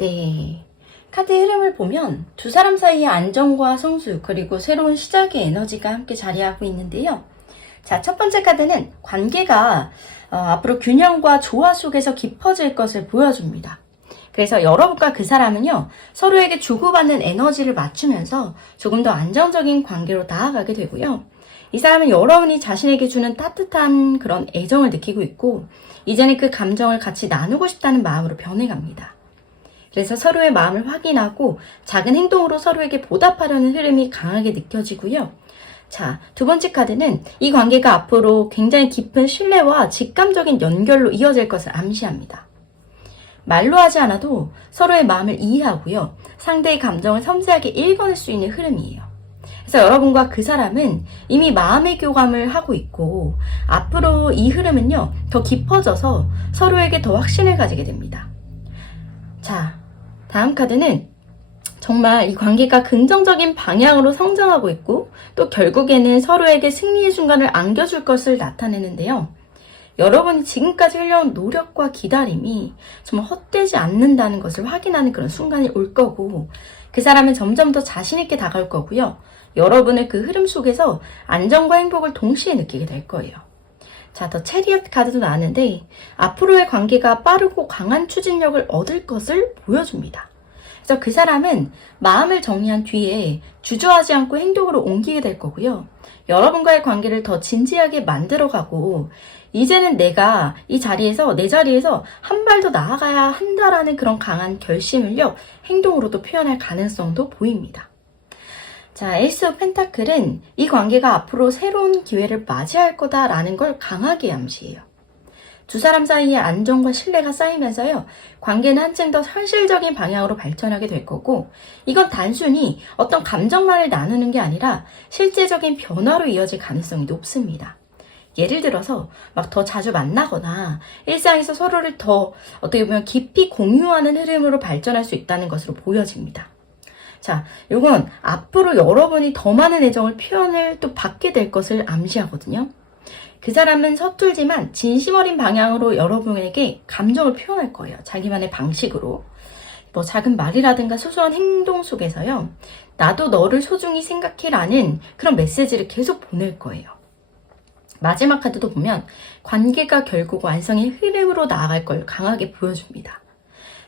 네, 카드 흐름을 보면 두 사람 사이의 안정과 성수 그리고 새로운 시작의 에너지가 함께 자리하고 있는데요. 자, 첫 번째 카드는 관계가 앞으로 균형과 조화 속에서 깊어질 것을 보여줍니다. 그래서 여러분과 그 사람은요, 서로에게 주고받는 에너지를 맞추면서 조금 더 안정적인 관계로 나아가게 되고요. 이 사람은 여러분이 자신에게 주는 따뜻한 그런 애정을 느끼고 있고 이제는 그 감정을 같이 나누고 싶다는 마음으로 변해갑니다. 그래서 서로의 마음을 확인하고 작은 행동으로 서로에게 보답하려는 흐름이 강하게 느껴지고요. 자, 두 번째 카드는 이 관계가 앞으로 굉장히 깊은 신뢰와 직감적인 연결로 이어질 것을 암시합니다. 말로 하지 않아도 서로의 마음을 이해하고요, 상대의 감정을 섬세하게 읽어낼 수 있는 흐름이에요. 그래서 여러분과 그 사람은 이미 마음의 교감을 하고 있고 앞으로 이 흐름은요, 더 깊어져서 서로에게 더 확신을 가지게 됩니다. 자, 다음 카드는 정말 이 관계가 긍정적인 방향으로 성장하고 있고 또 결국에는 서로에게 승리의 순간을 안겨줄 것을 나타내는데요. 여러분이 지금까지 흘려온 노력과 기다림이 정말 헛되지 않는다는 것을 확인하는 그런 순간이 올 거고 그 사람은 점점 더 자신 있게 다가올 거고요. 여러분은 그 흐름 속에서 안정과 행복을 동시에 느끼게 될 거예요. 자, 더 체리엇 카드도 나왔는데 앞으로의 관계가 빠르고 강한 추진력을 얻을 것을 보여줍니다. 그래서 그 사람은 마음을 정리한 뒤에 주저하지 않고 행동으로 옮기게 될 거고요. 여러분과의 관계를 더 진지하게 만들어가고 이제는 내가 이 자리에서 내 자리에서 한 발 더 나아가야 한다라는 그런 강한 결심을요, 행동으로도 표현할 가능성도 보입니다. 자, 에이스 오브 펜타클은 이 관계가 앞으로 새로운 기회를 맞이할 거다라는 걸 강하게 암시해요. 두 사람 사이의 안정과 신뢰가 쌓이면서요, 관계는 한층 더 현실적인 방향으로 발전하게 될 거고 이건 단순히 어떤 감정만을 나누는 게 아니라 실제적인 변화로 이어질 가능성이 높습니다. 예를 들어서 막 더 자주 만나거나 일상에서 서로를 더 어떻게 보면 깊이 공유하는 흐름으로 발전할 수 있다는 것으로 보여집니다. 자, 이건 앞으로 여러분이 더 많은 애정을 표현을 또 받게 될 것을 암시하거든요. 그 사람은 서툴지만 진심 어린 방향으로 여러분에게 감정을 표현할 거예요. 자기만의 방식으로. 뭐 작은 말이라든가 소소한 행동 속에서요, 나도 너를 소중히 생각해라는 그런 메시지를 계속 보낼 거예요. 마지막 카드도 보면 관계가 결국 완성의 흐름으로 나아갈 걸 강하게 보여줍니다.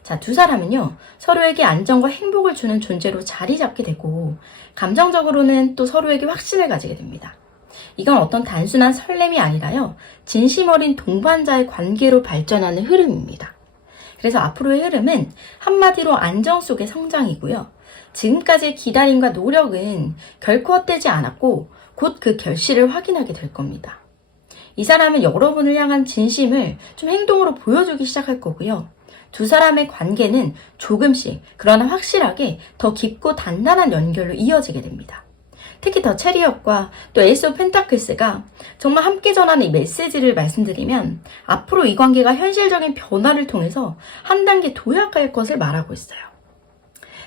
자, 두 사람은요, 서로에게 안정과 행복을 주는 존재로 자리 잡게 되고, 감정적으로는 또 서로에게 확신을 가지게 됩니다. 이건 어떤 단순한 설렘이 아니라요, 진심 어린 동반자의 관계로 발전하는 흐름입니다. 그래서 앞으로의 흐름은 한마디로 안정 속의 성장이고요. 지금까지의 기다림과 노력은 결코 헛되지 않았고, 곧 그 결실을 확인하게 될 겁니다. 이 사람은 여러분을 향한 진심을 좀 행동으로 보여주기 시작할 거고요. 두 사람의 관계는 조금씩, 그러나 확실하게 더 깊고 단단한 연결로 이어지게 됩니다. 특히 더 체리엇과 또 에이스 오브 펜타클스가 정말 함께 전하는 이 메시지를 말씀드리면, 앞으로 이 관계가 현실적인 변화를 통해서 한 단계 도약할 것을 말하고 있어요.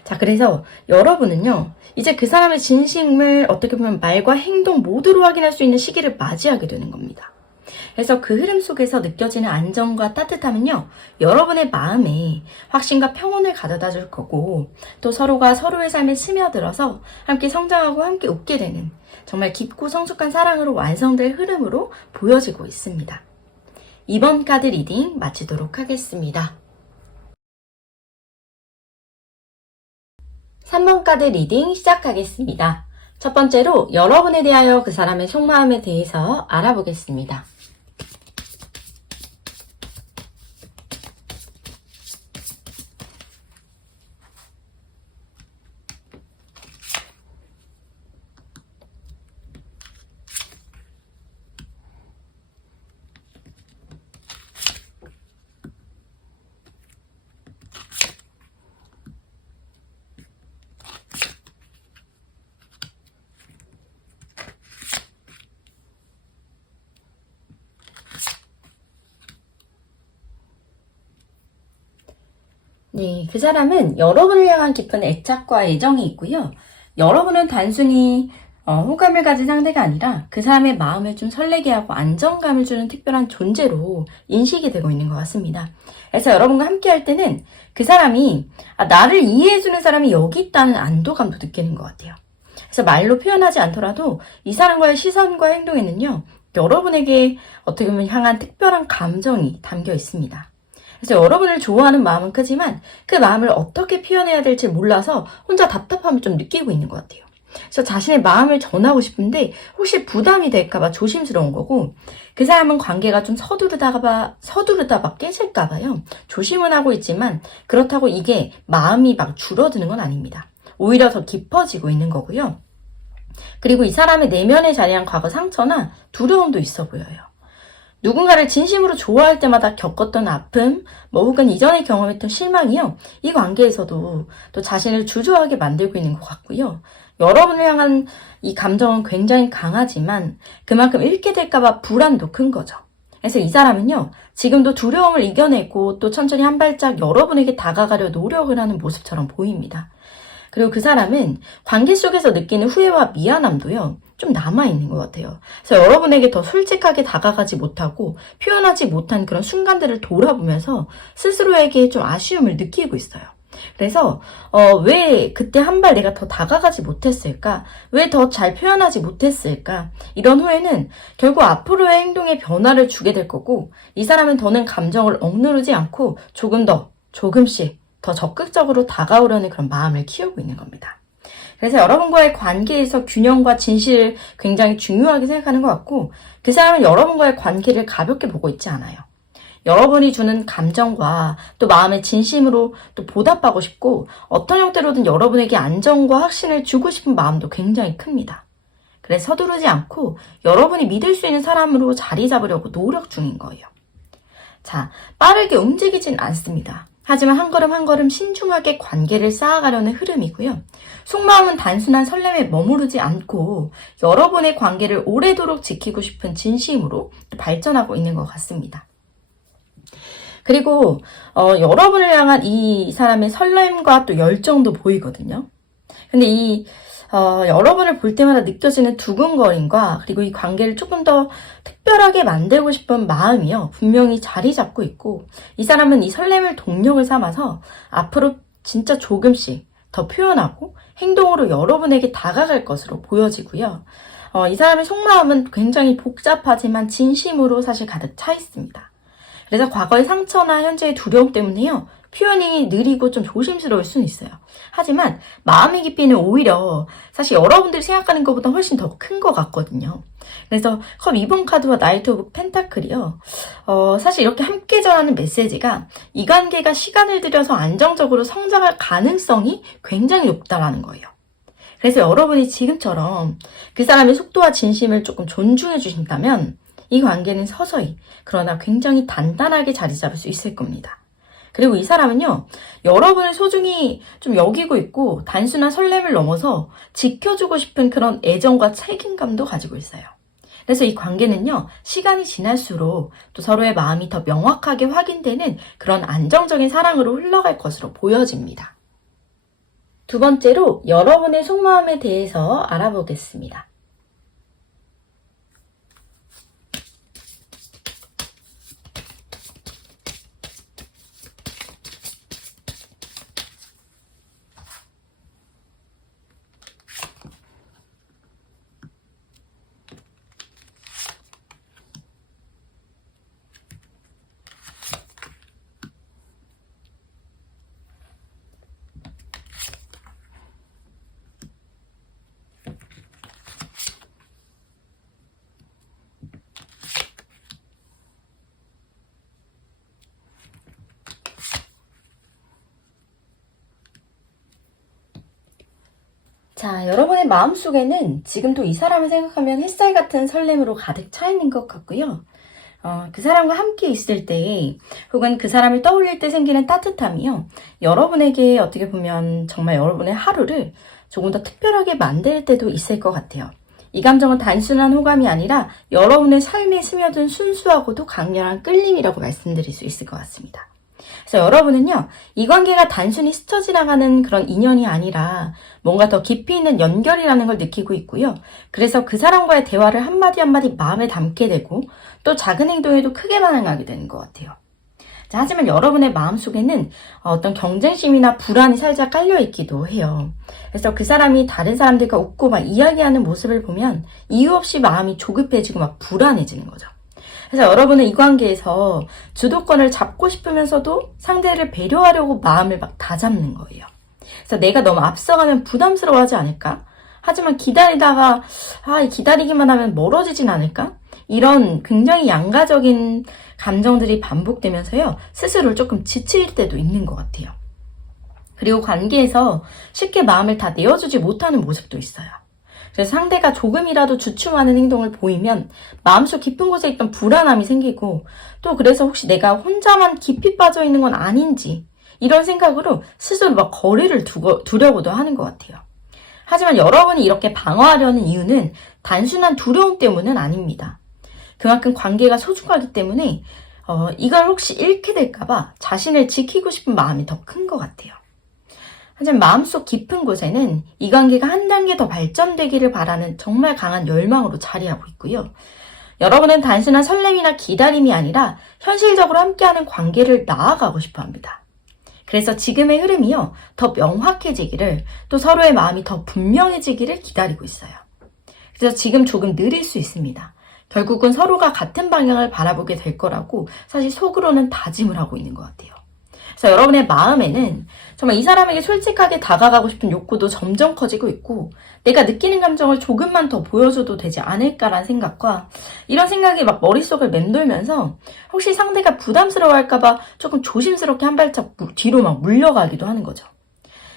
자, 그래서 여러분은요, 이제 그 사람의 진심을 어떻게 보면 말과 행동 모두로 확인할 수 있는 시기를 맞이하게 되는 겁니다. 그래서 그 흐름 속에서 느껴지는 안정과 따뜻함은요, 여러분의 마음에 확신과 평온을 가져다 줄 거고, 또 서로가 서로의 삶에 스며들어서 함께 성장하고 함께 웃게 되는 정말 깊고 성숙한 사랑으로 완성될 흐름으로 보여지고 있습니다. 이번 카드 리딩 마치도록 하겠습니다. 3번 카드 리딩 시작하겠습니다. 첫 번째로 여러분에 대하여 그 사람의 속마음에 대해서 알아보겠습니다. 네, 그 사람은 여러분을 향한 깊은 애착과 애정이 있고요. 여러분은 단순히 호감을 가진 상대가 아니라 그 사람의 마음을 좀 설레게 하고 안정감을 주는 특별한 존재로 인식이 되고 있는 것 같습니다. 그래서 여러분과 함께 할 때는 그 사람이 나를 이해해주는 사람이 여기 있다는 안도감도 느끼는 것 같아요. 그래서 말로 표현하지 않더라도 이 사람과의 시선과 행동에는요, 여러분에게 어떻게 보면 향한 특별한 감정이 담겨 있습니다. 그래서 여러분을 좋아하는 마음은 크지만 그 마음을 어떻게 표현해야 될지 몰라서 혼자 답답함을 좀 느끼고 있는 것 같아요. 그래서 자신의 마음을 전하고 싶은데 혹시 부담이 될까봐 조심스러운 거고, 그 사람은 관계가 좀 서두르다 깨질까봐요. 조심은 하고 있지만 그렇다고 이게 마음이 막 줄어드는 건 아닙니다. 오히려 더 깊어지고 있는 거고요. 그리고 이 사람의 내면에 자리한 과거 상처나 두려움도 있어 보여요. 누군가를 진심으로 좋아할 때마다 겪었던 아픔, 혹은 이전에 경험했던 실망이요, 이 관계에서도 또 자신을 주저하게 만들고 있는 것 같고요. 여러분을 향한 이 감정은 굉장히 강하지만 그만큼 잃게 될까봐 불안도 큰 거죠. 그래서 이 사람은요, 지금도 두려움을 이겨내고 또 천천히 한 발짝 여러분에게 다가가려 노력을 하는 모습처럼 보입니다. 그리고 그 사람은 관계 속에서 느끼는 후회와 미안함도요, 좀 남아있는 것 같아요. 그래서 여러분에게 더 솔직하게 다가가지 못하고 표현하지 못한 그런 순간들을 돌아보면서 스스로에게 좀 아쉬움을 느끼고 있어요. 그래서 왜 그때 한 발 내가 더 다가가지 못했을까? 왜 더 잘 표현하지 못했을까? 이런 후회는 결국 앞으로의 행동에 변화를 주게 될 거고, 이 사람은 더는 감정을 억누르지 않고 조금씩 더 적극적으로 다가오려는 그런 마음을 키우고 있는 겁니다. 그래서 여러분과의 관계에서 균형과 진실을 굉장히 중요하게 생각하는 것 같고, 그 사람은 여러분과의 관계를 가볍게 보고 있지 않아요. 여러분이 주는 감정과 또 마음의 진심으로 또 보답하고 싶고, 어떤 형태로든 여러분에게 안정과 확신을 주고 싶은 마음도 굉장히 큽니다. 그래서 서두르지 않고 여러분이 믿을 수 있는 사람으로 자리 잡으려고 노력 중인 거예요. 자, 빠르게 움직이진 않습니다. 하지만 한 걸음 한 걸음 신중하게 관계를 쌓아가려는 흐름이고요. 속마음은 단순한 설렘에 머무르지 않고 여러분의 관계를 오래도록 지키고 싶은 진심으로 발전하고 있는 것 같습니다. 그리고 여러분을 향한 이 사람의 설렘과 또 열정도 보이거든요. 근데 여러분을 볼 때마다 느껴지는 두근거림과 그리고 이 관계를 조금 더 특별하게 만들고 싶은 마음이요, 분명히 자리 잡고 있고, 이 사람은 이 설렘을 동력을 삼아서 앞으로 진짜 조금씩 더 표현하고 행동으로 여러분에게 다가갈 것으로 보여지고요. 이 사람의 속마음은 굉장히 복잡하지만 진심으로 사실 가득 차 있습니다. 그래서 과거의 상처나 현재의 두려움 때문에요, 표현이 느리고 좀 조심스러울 수는 있어요. 하지만 마음의 깊이는 오히려 사실 여러분들이 생각하는 것보다 훨씬 더 큰 것 같거든요. 그래서 컵 2번 카드와 나이트 오브 펜타클이요. 사실 이렇게 함께 전하는 메시지가 이 관계가 시간을 들여서 안정적으로 성장할 가능성이 굉장히 높다라는 거예요. 그래서 여러분이 지금처럼 그 사람의 속도와 진심을 조금 존중해 주신다면 이 관계는 서서히 그러나 굉장히 단단하게 자리 잡을 수 있을 겁니다. 그리고 이 사람은요, 여러분을 소중히 좀 여기고 있고 단순한 설렘을 넘어서 지켜주고 싶은 그런 애정과 책임감도 가지고 있어요. 그래서 이 관계는요, 시간이 지날수록 또 서로의 마음이 더 명확하게 확인되는 그런 안정적인 사랑으로 흘러갈 것으로 보여집니다. 두 번째로 여러분의 속마음에 대해서 알아보겠습니다. 자, 여러분의 마음속에는 지금도 이 사람을 생각하면 햇살 같은 설렘으로 가득 차 있는 것 같고요. 그 사람과 함께 있을 때 혹은 그 사람을 떠올릴 때 생기는 따뜻함이요. 여러분에게 어떻게 보면 정말 여러분의 하루를 조금 더 특별하게 만들 때도 있을 것 같아요. 이 감정은 단순한 호감이 아니라 여러분의 삶에 스며든 순수하고도 강렬한 끌림이라고 말씀드릴 수 있을 것 같습니다. 그래서 여러분은요, 이 관계가 단순히 스쳐 지나가는 그런 인연이 아니라 뭔가 더 깊이 있는 연결이라는 걸 느끼고 있고요. 그래서 그 사람과의 대화를 한마디 한마디 마음에 담게 되고 또 작은 행동에도 크게 반응하게 되는 것 같아요. 자, 하지만 여러분의 마음속에는 어떤 경쟁심이나 불안이 살짝 깔려있기도 해요. 그래서 그 사람이 다른 사람들과 웃고 막 이야기하는 모습을 보면 이유 없이 마음이 조급해지고 막 불안해지는 거죠. 그래서 여러분은 이 관계에서 주도권을 잡고 싶으면서도 상대를 배려하려고 마음을 막 다잡는 거예요. 그래서 내가 너무 앞서가면 부담스러워하지 않을까? 하지만 기다리다가 기다리기만 하면 멀어지진 않을까? 이런 굉장히 양가적인 감정들이 반복되면서요. 스스로를 조금 지칠 때도 있는 것 같아요. 그리고 관계에서 쉽게 마음을 다 내어주지 못하는 모습도 있어요. 그래서 상대가 조금이라도 주춤하는 행동을 보이면 마음속 깊은 곳에 있던 불안함이 생기고 또 그래서 혹시 내가 혼자만 깊이 빠져 있는 건 아닌지 이런 생각으로 스스로 막 거리를 두려고도 하는 것 같아요. 하지만 여러분이 이렇게 방어하려는 이유는 단순한 두려움 때문은 아닙니다. 그만큼 관계가 소중하기 때문에 이걸 혹시 잃게 될까봐 자신을 지키고 싶은 마음이 더 큰 것 같아요. 하지만 마음속 깊은 곳에는 이 관계가 한 단계 더 발전되기를 바라는 정말 강한 열망으로 자리하고 있고요. 여러분은 단순한 설렘이나 기다림이 아니라 현실적으로 함께하는 관계를 나아가고 싶어 합니다. 그래서 지금의 흐름이요, 더 명확해지기를 또 서로의 마음이 더 분명해지기를 기다리고 있어요. 그래서 지금 조금 느릴 수 있습니다. 결국은 서로가 같은 방향을 바라보게 될 거라고 사실 속으로는 다짐을 하고 있는 것 같아요. 그래서 여러분의 마음에는 정말 이 사람에게 솔직하게 다가가고 싶은 욕구도 점점 커지고 있고 내가 느끼는 감정을 조금만 더 보여줘도 되지 않을까라는 생각과 이런 생각이 막 머릿속을 맴돌면서 혹시 상대가 부담스러워할까봐 조금 조심스럽게 한 발짝 뒤로 막 물려가기도 하는 거죠.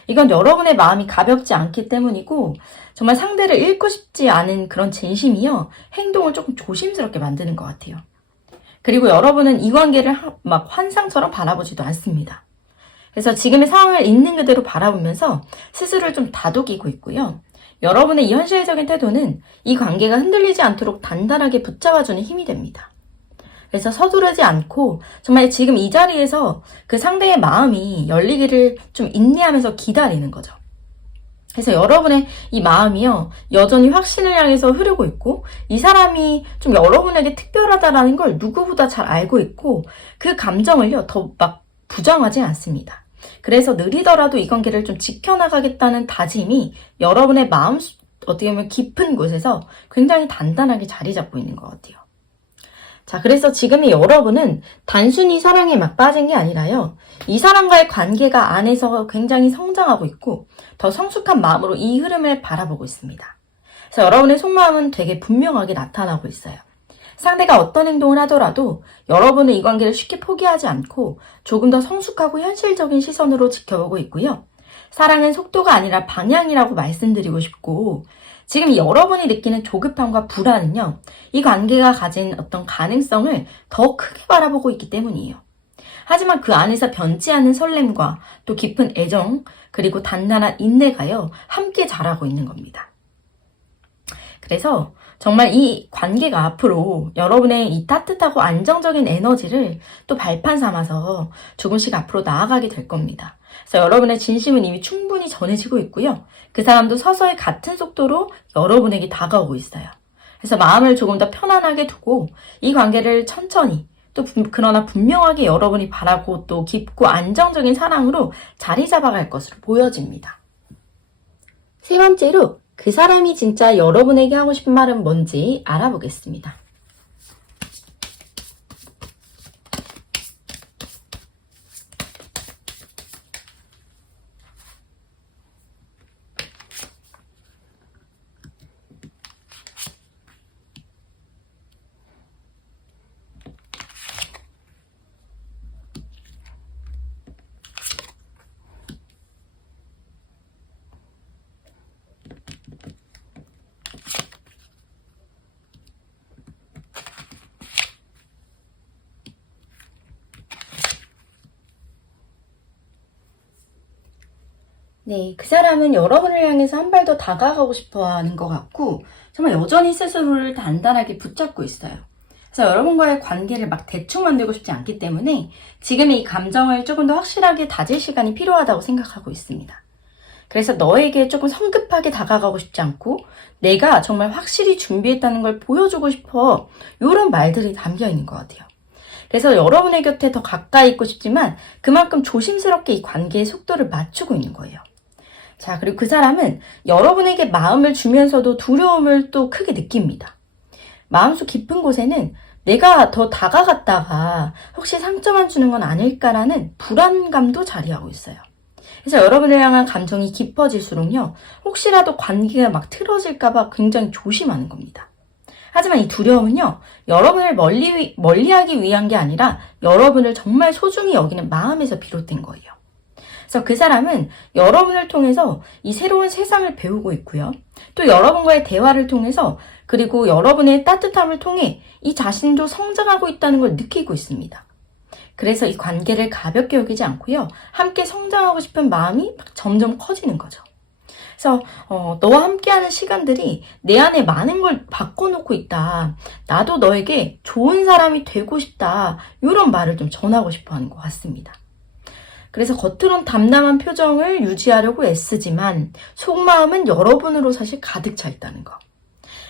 이건 여러분의 마음이 가볍지 않기 때문이고 정말 상대를 잃고 싶지 않은 그런 진심이요. 행동을 조금 조심스럽게 만드는 것 같아요. 그리고 여러분은 이 관계를 막 환상처럼 바라보지도 않습니다. 그래서 지금의 상황을 있는 그대로 바라보면서 스스로를 좀 다독이고 있고요. 여러분의 이 현실적인 태도는 이 관계가 흔들리지 않도록 단단하게 붙잡아주는 힘이 됩니다. 그래서 서두르지 않고 정말 지금 이 자리에서 그 상대의 마음이 열리기를 좀 인내하면서 기다리는 거죠. 그래서 여러분의 이 마음이요, 여전히 확신을 향해서 흐르고 있고 이 사람이 좀 여러분에게 특별하다라는 걸 누구보다 잘 알고 있고 그 감정을요, 더 막 부정하지 않습니다. 그래서 느리더라도 이 관계를 좀 지켜나가겠다는 다짐이 여러분의 마음 어떻게 보면 깊은 곳에서 굉장히 단단하게 자리 잡고 있는 것 같아요. 자, 그래서 지금의 여러분은 단순히 사랑에 막 빠진 게 아니라요. 이 사람과의 관계가 안에서 굉장히 성장하고 있고 더 성숙한 마음으로 이 흐름을 바라보고 있습니다. 그래서 여러분의 속마음은 되게 분명하게 나타나고 있어요. 상대가 어떤 행동을 하더라도 여러분은 이 관계를 쉽게 포기하지 않고 조금 더 성숙하고 현실적인 시선으로 지켜보고 있고요. 사랑은 속도가 아니라 방향이라고 말씀드리고 싶고 지금 여러분이 느끼는 조급함과 불안은요. 이 관계가 가진 어떤 가능성을 더 크게 바라보고 있기 때문이에요. 하지만 그 안에서 변치 않는 설렘과 또 깊은 애정 그리고 단단한 인내가요. 함께 자라고 있는 겁니다. 그래서 정말 이 관계가 앞으로 여러분의 이 따뜻하고 안정적인 에너지를 또 발판 삼아서 조금씩 앞으로 나아가게 될 겁니다. 그래서 여러분의 진심은 이미 충분히 전해지고 있고요. 그 사람도 서서히 같은 속도로 여러분에게 다가오고 있어요. 그래서 마음을 조금 더 편안하게 두고 이 관계를 천천히 그러나 분명하게 여러분이 바라고 또 깊고 안정적인 사랑으로 자리 잡아갈 것으로 보여집니다. 세 번째로 그 사람이 진짜 여러분에게 하고 싶은 말은 뭔지 알아보겠습니다. 네, 그 사람은 여러분을 향해서 한 발 더 다가가고 싶어 하는 것 같고 정말 여전히 스스로를 단단하게 붙잡고 있어요. 그래서 여러분과의 관계를 막 대충 만들고 싶지 않기 때문에 지금의 이 감정을 조금 더 확실하게 다질 시간이 필요하다고 생각하고 있습니다. 그래서 너에게 조금 성급하게 다가가고 싶지 않고 내가 정말 확실히 준비했다는 걸 보여주고 싶어 이런 말들이 담겨 있는 것 같아요. 그래서 여러분의 곁에 더 가까이 있고 싶지만 그만큼 조심스럽게 이 관계의 속도를 맞추고 있는 거예요. 자, 그리고 그 사람은 여러분에게 마음을 주면서도 두려움을 또 크게 느낍니다. 마음속 깊은 곳에는 내가 더 다가갔다가 혹시 상처만 주는 건 아닐까라는 불안감도 자리하고 있어요. 그래서 여러분을 향한 감정이 깊어질수록요, 혹시라도 관계가 막 틀어질까봐 굉장히 조심하는 겁니다. 하지만 이 두려움은요, 여러분을 멀리하기 위한 게 아니라 여러분을 정말 소중히 여기는 마음에서 비롯된 거예요. 그래서 그 사람은 여러분을 통해서 이 새로운 세상을 배우고 있고요. 또 여러분과의 대화를 통해서 그리고 여러분의 따뜻함을 통해 이 자신도 성장하고 있다는 걸 느끼고 있습니다. 그래서 이 관계를 가볍게 여기지 않고요. 함께 성장하고 싶은 마음이 점점 커지는 거죠. 그래서 너와 함께하는 시간들이 내 안에 많은 걸 바꿔놓고 있다. 나도 너에게 좋은 사람이 되고 싶다. 이런 말을 좀 전하고 싶어 하는 것 같습니다. 그래서 겉으론 담담한 표정을 유지하려고 애쓰지만 속마음은 여러분으로 사실 가득 차 있다는 거.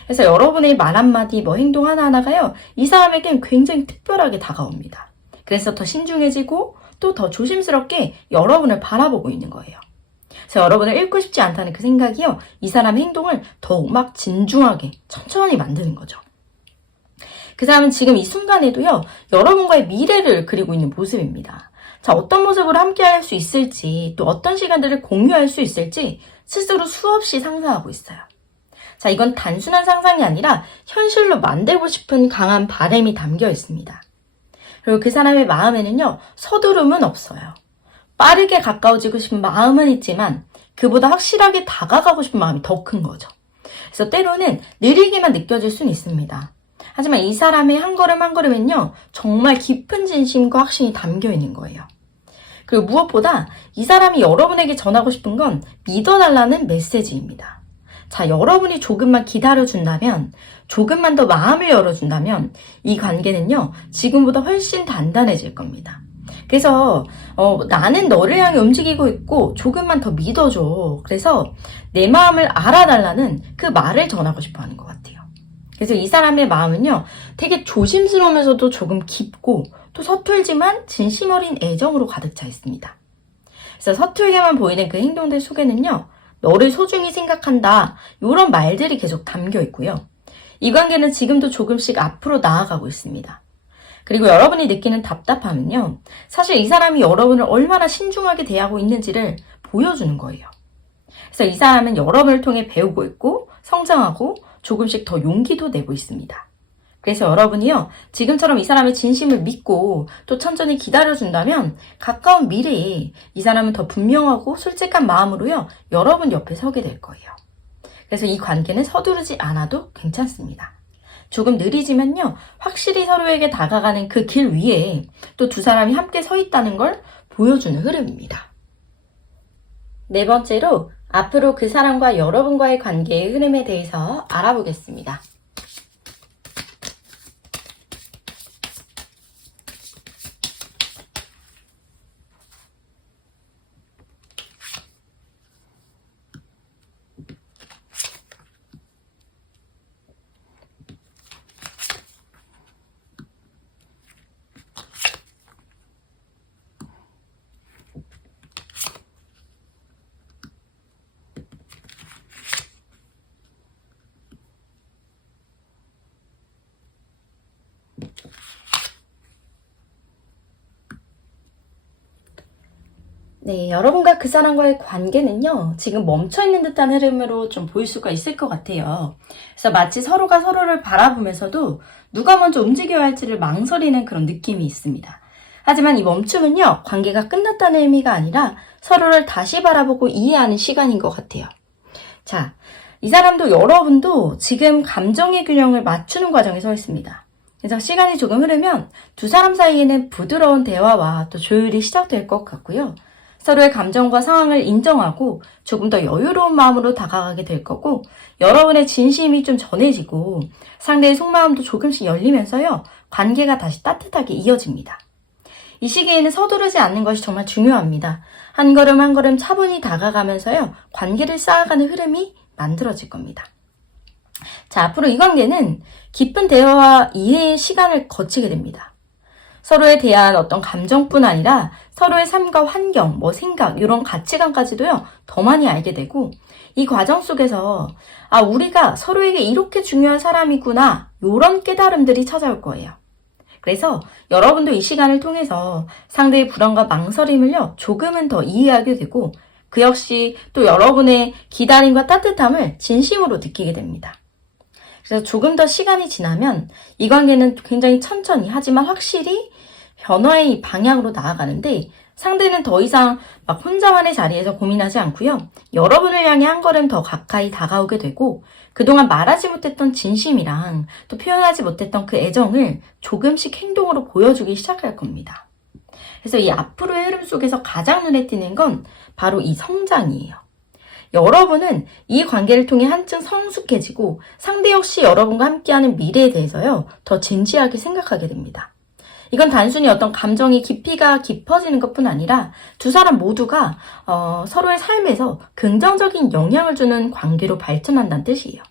그래서 여러분의 말 한마디, 행동 하나하나가요. 이 사람에겐 굉장히 특별하게 다가옵니다. 그래서 더 신중해지고 또 더 조심스럽게 여러분을 바라보고 있는 거예요. 그래서 여러분을 잃고 싶지 않다는 그 생각이요. 이 사람의 행동을 더욱 막 진중하게 천천히 만드는 거죠. 그 사람은 지금 이 순간에도요. 여러분과의 미래를 그리고 있는 모습입니다. 자, 어떤 모습으로 함께 할 수 있을지 또 어떤 시간들을 공유할 수 있을지 스스로 수없이 상상하고 있어요. 자, 이건 단순한 상상이 아니라 현실로 만들고 싶은 강한 바람이 담겨 있습니다. 그리고 그 사람의 마음에는요. 서두름은 없어요. 빠르게 가까워지고 싶은 마음은 있지만 그보다 확실하게 다가가고 싶은 마음이 더 큰 거죠. 그래서 때로는 느리게만 느껴질 수는 있습니다. 하지만 이 사람의 한 걸음 한 걸음은요. 정말 깊은 진심과 확신이 담겨 있는 거예요. 그리고 무엇보다 이 사람이 여러분에게 전하고 싶은 건 믿어달라는 메시지입니다. 자, 여러분이 조금만 기다려준다면, 조금만 더 마음을 열어준다면 이 관계는요. 지금보다 훨씬 단단해질 겁니다. 그래서 나는 너를 향해 움직이고 있고 조금만 더 믿어줘. 그래서 내 마음을 알아달라는 그 말을 전하고 싶어 하는 것 같아요. 그래서 이 사람의 마음은요. 되게 조심스러우면서도 조금 깊고 또 서툴지만 진심 어린 애정으로 가득 차 있습니다. 그래서 서툴게만 보이는 그 행동들 속에는요. 너를 소중히 생각한다. 이런 말들이 계속 담겨 있고요. 이 관계는 지금도 조금씩 앞으로 나아가고 있습니다. 그리고 여러분이 느끼는 답답함은요, 사실 이 사람이 여러분을 얼마나 신중하게 대하고 있는지를 보여주는 거예요. 그래서 이 사람은 여러분을 통해 배우고 있고 성장하고 조금씩 더 용기도 내고 있습니다. 그래서 여러분이요, 지금처럼 이 사람의 진심을 믿고 또 천천히 기다려준다면 가까운 미래에 이 사람은 더 분명하고 솔직한 마음으로요, 여러분 옆에 서게 될 거예요. 그래서 이 관계는 서두르지 않아도 괜찮습니다. 조금 느리지만요, 확실히 서로에게 다가가는 그 길 위에 또 두 사람이 함께 서 있다는 걸 보여주는 흐름입니다. 네 번째로 앞으로 그 사람과 여러분과의 관계의 흐름에 대해서 알아보겠습니다. 네, 여러분과 그 사람과의 관계는요, 지금 멈춰있는 듯한 흐름으로 좀 보일 수가 있을 것 같아요. 그래서 마치 서로가 서로를 바라보면서도 누가 먼저 움직여야 할지를 망설이는 그런 느낌이 있습니다. 하지만 이 멈춤은요, 관계가 끝났다는 의미가 아니라 서로를 다시 바라보고 이해하는 시간인 것 같아요. 자, 이 사람도 여러분도 지금 감정의 균형을 맞추는 과정에 서 있습니다. 그래서 시간이 조금 흐르면 두 사람 사이에는 부드러운 대화와 또 조율이 시작될 것 같고요. 서로의 감정과 상황을 인정하고 조금 더 여유로운 마음으로 다가가게 될 거고, 여러분의 진심이 좀 전해지고 상대의 속마음도 조금씩 열리면서요, 관계가 다시 따뜻하게 이어집니다. 이 시기에는 서두르지 않는 것이 정말 중요합니다. 한 걸음 한 걸음 차분히 다가가면서요, 관계를 쌓아가는 흐름이 만들어질 겁니다. 자, 앞으로 이 관계는 깊은 대화와 이해의 시간을 거치게 됩니다. 서로에 대한 어떤 감정뿐 아니라 서로의 삶과 환경, 생각, 이런 가치관까지도요, 더 많이 알게 되고, 이 과정 속에서, 우리가 서로에게 이렇게 중요한 사람이구나, 이런 깨달음들이 찾아올 거예요. 그래서 여러분도 이 시간을 통해서 상대의 불안과 망설임을요, 조금은 더 이해하게 되고, 그 역시 또 여러분의 기다림과 따뜻함을 진심으로 느끼게 됩니다. 그래서 조금 더 시간이 지나면 이 관계는 굉장히 천천히 하지만 확실히 변화의 방향으로 나아가는데, 상대는 더 이상 혼자만의 자리에서 고민하지 않고요, 여러분을 향해 한 걸음 더 가까이 다가오게 되고, 그동안 말하지 못했던 진심이랑 또 표현하지 못했던 그 애정을 조금씩 행동으로 보여주기 시작할 겁니다. 그래서 이 앞으로의 흐름 속에서 가장 눈에 띄는 건 바로 이 성장이에요. 여러분은 이 관계를 통해 한층 성숙해지고 상대 역시 여러분과 함께하는 미래에 대해서요, 더 진지하게 생각하게 됩니다. 이건 단순히 어떤 감정의 깊이가 깊어지는 것뿐 아니라 두 사람 모두가 서로의 삶에서 긍정적인 영향을 주는 관계로 발전한다는 뜻이에요.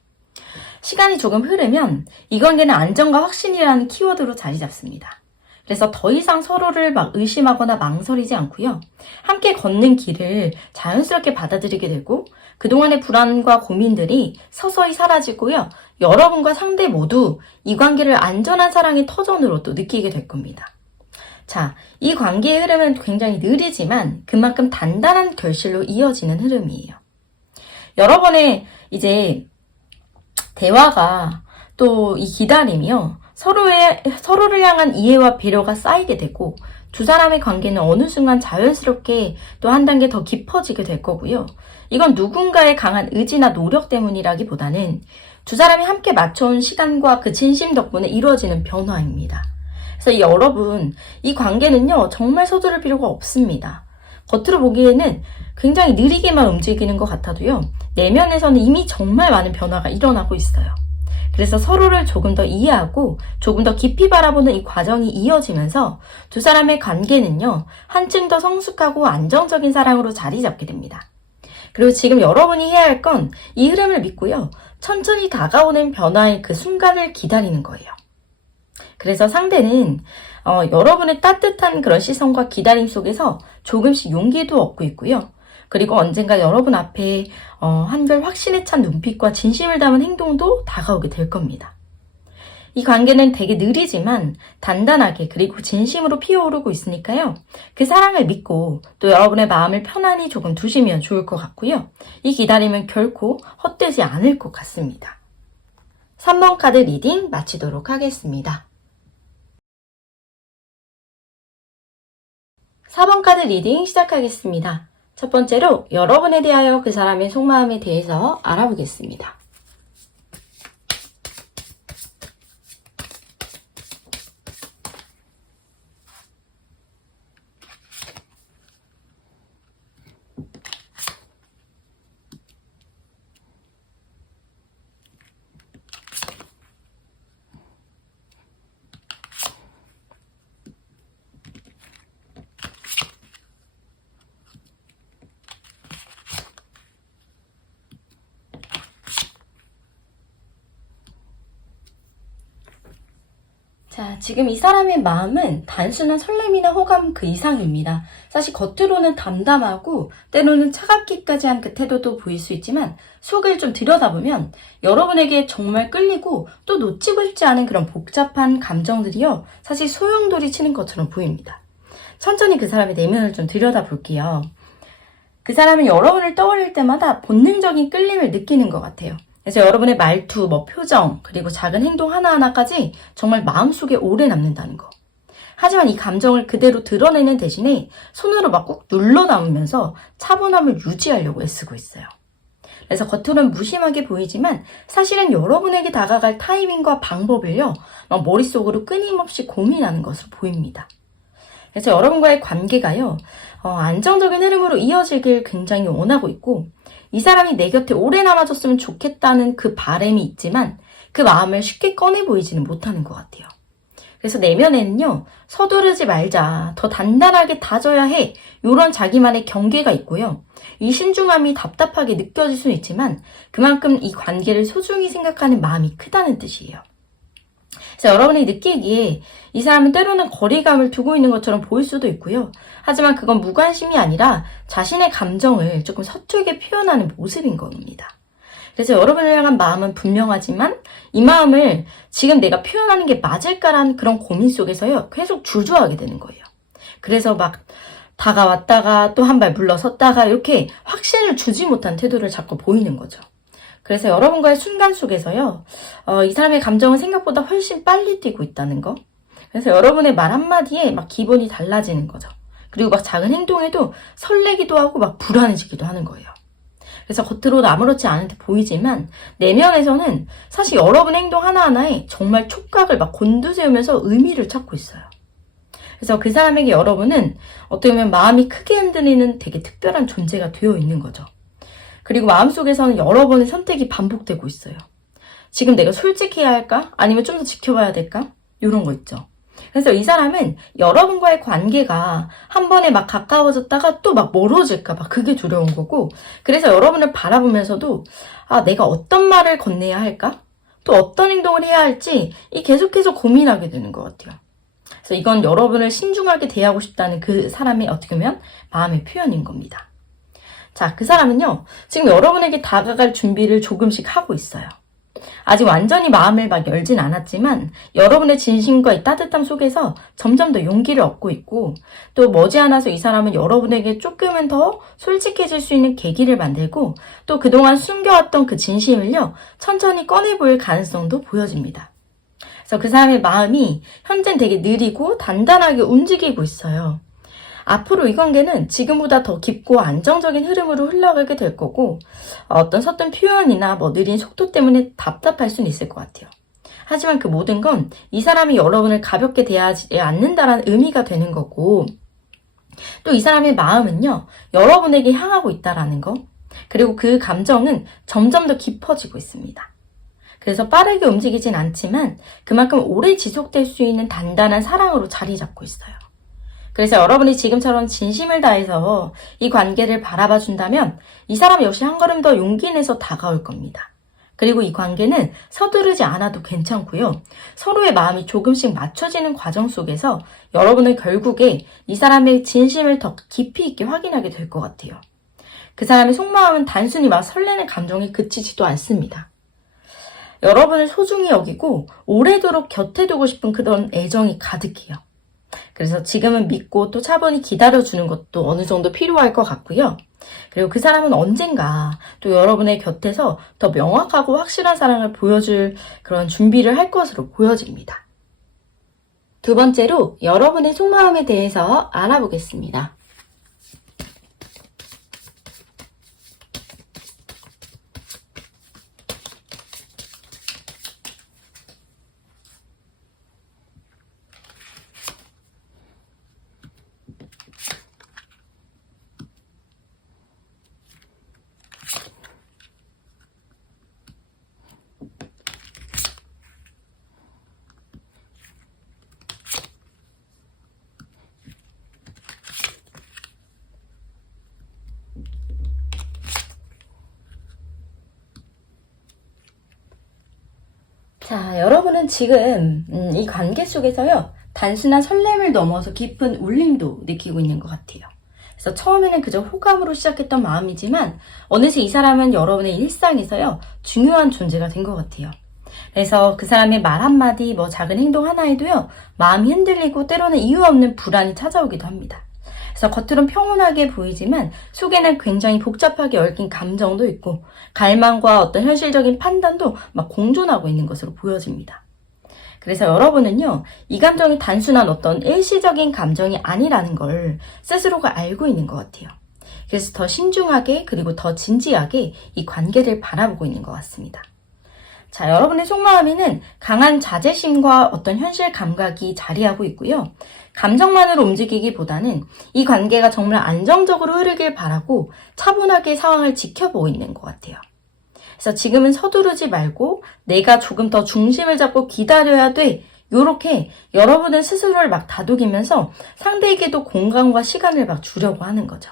시간이 조금 흐르면 이 관계는 안정과 확신이라는 키워드로 자리 잡습니다. 그래서 더 이상 서로를 의심하거나 망설이지 않고요, 함께 걷는 길을 자연스럽게 받아들이게 되고, 그동안의 불안과 고민들이 서서히 사라지고요, 여러분과 상대 모두 이 관계를 안전한 사랑의 터전으로 또 느끼게 될 겁니다. 자, 이 관계의 흐름은 굉장히 느리지만 그만큼 단단한 결실로 이어지는 흐름이에요. 여러분의 이제 대화가 또 이 기다림이요, 서로를 향한 이해와 배려가 쌓이게 되고, 두 사람의 관계는 어느 순간 자연스럽게 또 한 단계 더 깊어지게 될 거고요. 이건 누군가의 강한 의지나 노력 때문이라기보다는 두 사람이 함께 맞춰온 시간과 그 진심 덕분에 이루어지는 변화입니다. 그래서 여러분, 이 관계는요, 정말 서두를 필요가 없습니다. 겉으로 보기에는 굉장히 느리게만 움직이는 것 같아도요, 내면에서는 이미 정말 많은 변화가 일어나고 있어요. 그래서 서로를 조금 더 이해하고 조금 더 깊이 바라보는 이 과정이 이어지면서 두 사람의 관계는요, 한층 더 성숙하고 안정적인 사랑으로 자리 잡게 됩니다. 그리고 지금 여러분이 해야 할 건 이 흐름을 믿고요, 천천히 다가오는 변화의 그 순간을 기다리는 거예요. 그래서 상대는 여러분의 따뜻한 그런 시선과 기다림 속에서 조금씩 용기도 얻고 있고요. 그리고 언젠가 여러분 앞에 한결 확신에 찬 눈빛과 진심을 담은 행동도 다가오게 될 겁니다. 이 관계는 되게 느리지만 단단하게 그리고 진심으로 피어오르고 있으니까요. 그 사랑을 믿고 또 여러분의 마음을 편안히 조금 두시면 좋을 것 같고요. 이 기다림은 결코 헛되지 않을 것 같습니다. 3번 카드 리딩 마치도록 하겠습니다. 4번 카드 리딩 시작하겠습니다. 첫 번째로 여러분에 대하여 그 사람의 속마음에 대해서 알아보겠습니다. 자, 지금 이 사람의 마음은 단순한 설렘이나 호감 그 이상입니다. 사실 겉으로는 담담하고 때로는 차갑기까지 한 그 태도도 보일 수 있지만 속을 좀 들여다보면 여러분에게 정말 끌리고 또 놓치고 싶지 않은 그런 복잡한 감정들이요. 사실 소용돌이 치는 것처럼 보입니다. 천천히 그 사람의 내면을 좀 들여다볼게요. 그 사람은 여러분을 떠올릴 때마다 본능적인 끌림을 느끼는 것 같아요. 그래서 여러분의 말투, 표정, 그리고 작은 행동 하나하나까지 정말 마음속에 오래 남는다는 거. 하지만 이 감정을 그대로 드러내는 대신에 손으로 막 꾹 눌러 담으면서 차분함을 유지하려고 애쓰고 있어요. 그래서 겉으로는 무심하게 보이지만 사실은 여러분에게 다가갈 타이밍과 방법을요, 막 머릿속으로 끊임없이 고민하는 것으로 보입니다. 그래서 여러분과의 관계가요, 안정적인 흐름으로 이어지길 굉장히 원하고 있고, 이 사람이 내 곁에 오래 남아줬으면 좋겠다는 그 바람이 있지만 그 마음을 쉽게 꺼내 보이지는 못하는 것 같아요. 그래서 내면에는요, 서두르지 말자, 더 단단하게 다져야 해, 이런 자기만의 경계가 있고요. 이 신중함이 답답하게 느껴질 수는 있지만 그만큼 이 관계를 소중히 생각하는 마음이 크다는 뜻이에요. 그래서 여러분이 느끼기에 이 사람은 때로는 거리감을 두고 있는 것처럼 보일 수도 있고요. 하지만 그건 무관심이 아니라 자신의 감정을 조금 서툴게 표현하는 모습인 겁니다. 그래서 여러분을 향한 마음은 분명하지만 이 마음을 지금 내가 표현하는 게 맞을까라는 그런 고민 속에서요. 계속 주저하게 되는 거예요. 그래서 막 다가왔다가 또 한 발 물러섰다가 이렇게 확신을 주지 못한 태도를 자꾸 보이는 거죠. 그래서 여러분과의 순간 속에서요, 이 사람의 감정은 생각보다 훨씬 빨리 뛰고 있다는 거. 그래서 여러분의 말 한마디에 막 기분이 달라지는 거죠. 그리고 막 작은 행동에도 설레기도 하고 막 불안해지기도 하는 거예요. 그래서 겉으로는 아무렇지 않은 듯 보이지만 내면에서는 사실 여러분의 행동 하나하나에 정말 촉각을 막 곤두세우면서 의미를 찾고 있어요. 그래서 그 사람에게 여러분은 어떻게 보면 마음이 크게 흔들리는 되게 특별한 존재가 되어 있는 거죠. 그리고 마음속에서는 여러 번의 선택이 반복되고 있어요. 지금 내가 솔직해야 할까? 아니면 좀 더 지켜봐야 될까? 이런 거 있죠. 그래서 이 사람은 여러분과의 관계가 한 번에 막 가까워졌다가 또 막 멀어질까 봐 그게 두려운 거고, 그래서 여러분을 바라보면서도 내가 어떤 말을 건네야 할까? 또 어떤 행동을 해야 할지 계속해서 고민하게 되는 것 같아요. 그래서 이건 여러분을 신중하게 대하고 싶다는 그 사람의 어떻게 보면 마음의 표현인 겁니다. 자, 그 사람은요, 지금 여러분에게 다가갈 준비를 조금씩 하고 있어요. 아직 완전히 마음을 막 열진 않았지만 여러분의 진심과 이 따뜻함 속에서 점점 더 용기를 얻고 있고, 또 머지않아서 이 사람은 여러분에게 조금은 더 솔직해질 수 있는 계기를 만들고 또 그동안 숨겨왔던 그 진심을요, 천천히 꺼내 보일 가능성도 보여집니다. 그래서 그 사람의 마음이 현재는 되게 느리고 단단하게 움직이고 있어요. 앞으로 이 관계는 지금보다 더 깊고 안정적인 흐름으로 흘러가게 될 거고, 어떤 서툰 표현이나 느린 속도 때문에 답답할 수는 있을 것 같아요. 하지만 그 모든 건 이 사람이 여러분을 가볍게 대하지 않는다라는 의미가 되는 거고, 또 이 사람의 마음은요, 여러분에게 향하고 있다라는 거, 그리고 그 감정은 점점 더 깊어지고 있습니다. 그래서 빠르게 움직이진 않지만 그만큼 오래 지속될 수 있는 단단한 사랑으로 자리 잡고 있어요. 그래서 여러분이 지금처럼 진심을 다해서 이 관계를 바라봐 준다면 이 사람 역시 한 걸음 더 용기 내서 다가올 겁니다. 그리고 이 관계는 서두르지 않아도 괜찮고요. 서로의 마음이 조금씩 맞춰지는 과정 속에서 여러분은 결국에 이 사람의 진심을 더 깊이 있게 확인하게 될 것 같아요. 그 사람의 속마음은 단순히 막 설레는 감정에 그치지도 않습니다. 여러분을 소중히 여기고 오래도록 곁에 두고 싶은 그런 애정이 가득해요. 그래서 지금은 믿고 또 차분히 기다려주는 것도 어느 정도 필요할 것 같고요. 그리고 그 사람은 언젠가 또 여러분의 곁에서 더 명확하고 확실한 사랑을 보여줄 그런 준비를 할 것으로 보여집니다. 두 번째로 여러분의 속마음에 대해서 알아보겠습니다. 자, 여러분은 지금 이 관계 속에서요, 단순한 설렘을 넘어서 깊은 울림도 느끼고 있는 것 같아요. 그래서 처음에는 그저 호감으로 시작했던 마음이지만 어느새 이 사람은 여러분의 일상에서요, 중요한 존재가 된 것 같아요. 그래서 그 사람의 말 한마디, 작은 행동 하나에도요, 마음이 흔들리고 때로는 이유 없는 불안이 찾아오기도 합니다. 그래서 겉으론 평온하게 보이지만 속에는 굉장히 복잡하게 얽힌 감정도 있고 갈망과 어떤 현실적인 판단도 막 공존하고 있는 것으로 보여집니다. 그래서 여러분은요, 이 감정이 단순한 어떤 일시적인 감정이 아니라는 걸 스스로가 알고 있는 것 같아요. 그래서 더 신중하게 그리고 더 진지하게 이 관계를 바라보고 있는 것 같습니다. 자, 여러분의 속마음에는 강한 자제심과 어떤 현실 감각이 자리하고 있고요. 감정만으로 움직이기보다는 이 관계가 정말 안정적으로 흐르길 바라고 차분하게 상황을 지켜보고 있는 것 같아요. 그래서 지금은 서두르지 말고 내가 조금 더 중심을 잡고 기다려야 돼. 요렇게 여러분은 스스로를 막 다독이면서 상대에게도 공간과 시간을 막 주려고 하는 거죠.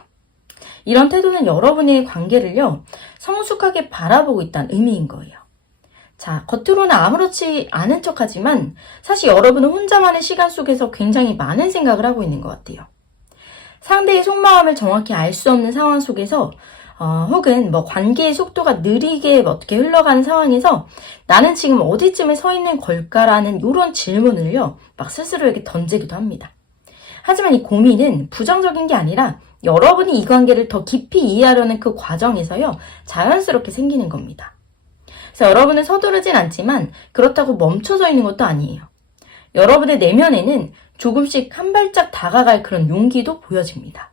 이런 태도는 여러분의 관계를요, 성숙하게 바라보고 있다는 의미인 거예요. 자, 겉으로는 아무렇지 않은 척하지만 사실 여러분은 혼자만의 시간 속에서 굉장히 많은 생각을 하고 있는 것 같아요. 상대의 속마음을 정확히 알 수 없는 상황 속에서 혹은 관계의 속도가 느리게 어떻게 흘러가는 상황에서 나는 지금 어디쯤에 서 있는 걸까라는 이런 질문을요, 막 스스로에게 던지기도 합니다. 하지만 이 고민은 부정적인 게 아니라 여러분이 이 관계를 더 깊이 이해하려는 그 과정에서요, 자연스럽게 생기는 겁니다. 그래서 여러분은 서두르진 않지만 그렇다고 멈춰져 있는 것도 아니에요. 여러분의 내면에는 조금씩 한 발짝 다가갈 그런 용기도 보여집니다.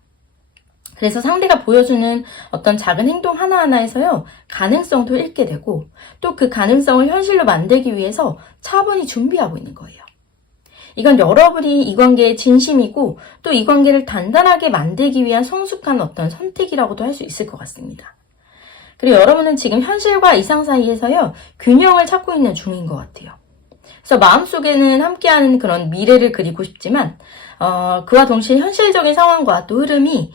그래서 상대가 보여주는 어떤 작은 행동 하나하나에서요, 가능성도 잃게 되고 또 그 가능성을 현실로 만들기 위해서 차분히 준비하고 있는 거예요. 이건 여러분이 이 관계에 진심이고 또 이 관계를 단단하게 만들기 위한 성숙한 어떤 선택이라고도 할 수 있을 것 같습니다. 그리고 여러분은 지금 현실과 이상 사이에서요, 균형을 찾고 있는 중인 것 같아요. 그래서 마음속에는 함께하는 그런 미래를 그리고 싶지만 그와 동시에 현실적인 상황과 또 흐름이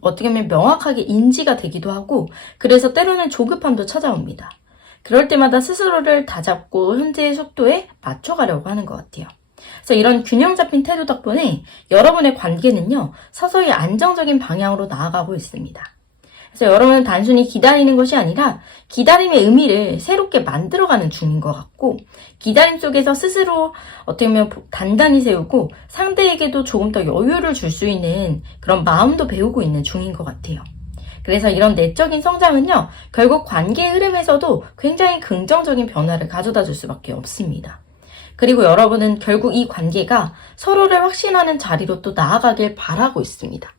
어떻게 보면 명확하게 인지가 되기도 하고 그래서 때로는 조급함도 찾아옵니다. 그럴 때마다 스스로를 다잡고 현재의 속도에 맞춰가려고 하는 것 같아요. 그래서 이런 균형 잡힌 태도 덕분에 여러분의 관계는요, 서서히 안정적인 방향으로 나아가고 있습니다. 그래서 여러분은 단순히 기다리는 것이 아니라 기다림의 의미를 새롭게 만들어가는 중인 것 같고 기다림 속에서 스스로 어떻게 보면 단단히 세우고 상대에게도 조금 더 여유를 줄 수 있는 그런 마음도 배우고 있는 중인 것 같아요. 그래서 이런 내적인 성장은요, 결국 관계의 흐름에서도 굉장히 긍정적인 변화를 가져다 줄 수밖에 없습니다. 그리고 여러분은 결국 이 관계가 서로를 확신하는 자리로 또 나아가길 바라고 있습니다.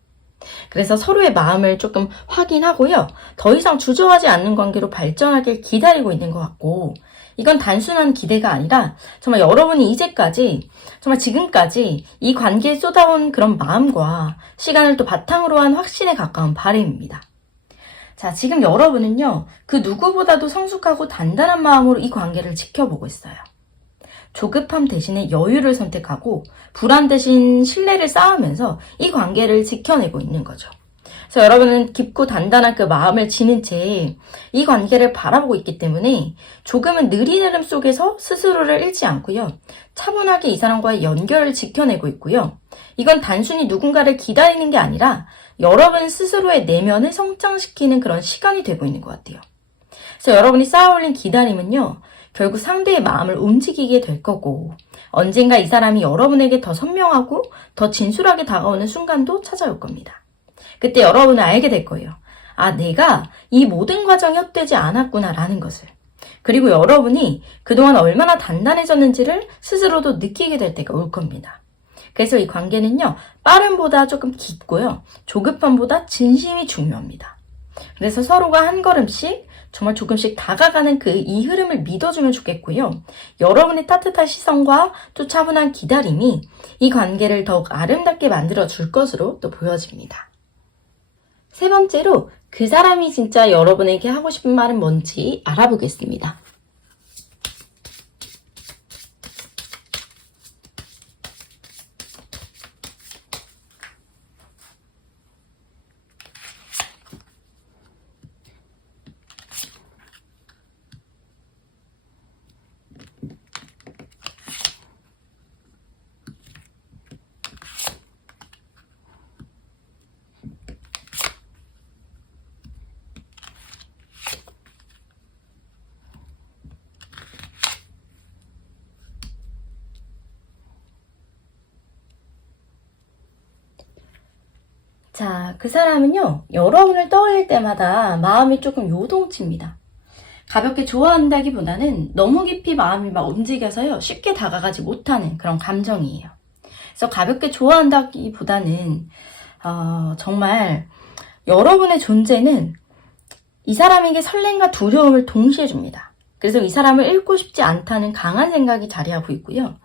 그래서 서로의 마음을 조금 확인하고요. 더 이상 주저하지 않는 관계로 발전하길 기다리고 있는 것 같고 이건 단순한 기대가 아니라 정말 여러분이 이제까지 정말 지금까지 이 관계에 쏟아온 그런 마음과 시간을 또 바탕으로 한 확신에 가까운 바람입니다. 자, 지금 여러분은요. 그 누구보다도 성숙하고 단단한 마음으로 이 관계를 지켜보고 있어요. 조급함 대신에 여유를 선택하고 불안 대신 신뢰를 쌓으면서 이 관계를 지켜내고 있는 거죠. 그래서 여러분은 깊고 단단한 그 마음을 지닌 채 이 관계를 바라보고 있기 때문에 조금은 느린 흐름 속에서 스스로를 잃지 않고요. 차분하게 이 사람과의 연결을 지켜내고 있고요. 이건 단순히 누군가를 기다리는 게 아니라 여러분 스스로의 내면을 성장시키는 그런 시간이 되고 있는 것 같아요. 그래서 여러분이 쌓아올린 기다림은요. 결국 상대의 마음을 움직이게 될 거고, 언젠가 이 사람이 여러분에게 더 선명하고 더 진솔하게 다가오는 순간도 찾아올 겁니다. 그때 여러분은 알게 될 거예요. 아, 내가 이 모든 과정이 헛되지 않았구나라는 것을. 그리고 여러분이 그동안 얼마나 단단해졌는지를 스스로도 느끼게 될 때가 올 겁니다. 그래서 이 관계는요, 빠름보다 조금 깊고요, 조급함보다 진심이 중요합니다. 그래서 서로가 한 걸음씩, 정말 조금씩 다가가는 이 흐름을 믿어주면 좋겠고요. 여러분의 따뜻한 시선과 또 차분한 기다림이 이 관계를 더욱 아름답게 만들어줄 것으로 또 보여집니다. 세 번째로, 그 사람이 진짜 여러분에게 하고 싶은 말은 뭔지 알아보겠습니다. 자, 그 사람은요, 여러분을 떠올릴 때마다 마음이 조금 요동칩니다. 가볍게 좋아한다기보다는 너무 깊이 마음이 막 움직여서요, 쉽게 다가가지 못하는 그런 감정이에요. 그래서 가볍게 좋아한다기보다는, 정말 여러분의 존재는 이 사람에게 설렘과 두려움을 동시에 줍니다. 그래서 이 사람을 잃고 싶지 않다는 강한 생각이 자리하고 있고요.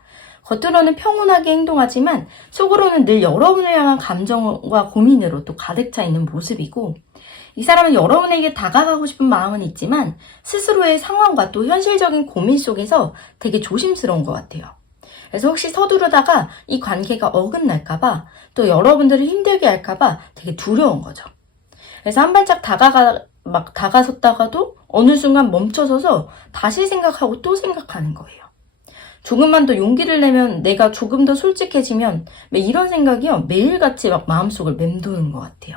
겉으로는 평온하게 행동하지만 속으로는 늘 여러분을 향한 감정과 고민으로 또 가득 차 있는 모습이고, 이 사람은 여러분에게 다가가고 싶은 마음은 있지만 스스로의 상황과 또 현실적인 고민 속에서 되게 조심스러운 것 같아요. 그래서 혹시 서두르다가 이 관계가 어긋날까봐, 또 여러분들을 힘들게 할까봐 되게 두려운 거죠. 그래서 한 발짝 다가섰다가도 어느 순간 멈춰서서 다시 생각하고 또 생각하는 거예요. 조금만 더 용기를 내면, 내가 조금 더 솔직해지면, 이런 생각이요, 매일같이 막 마음속을 맴도는 것 같아요.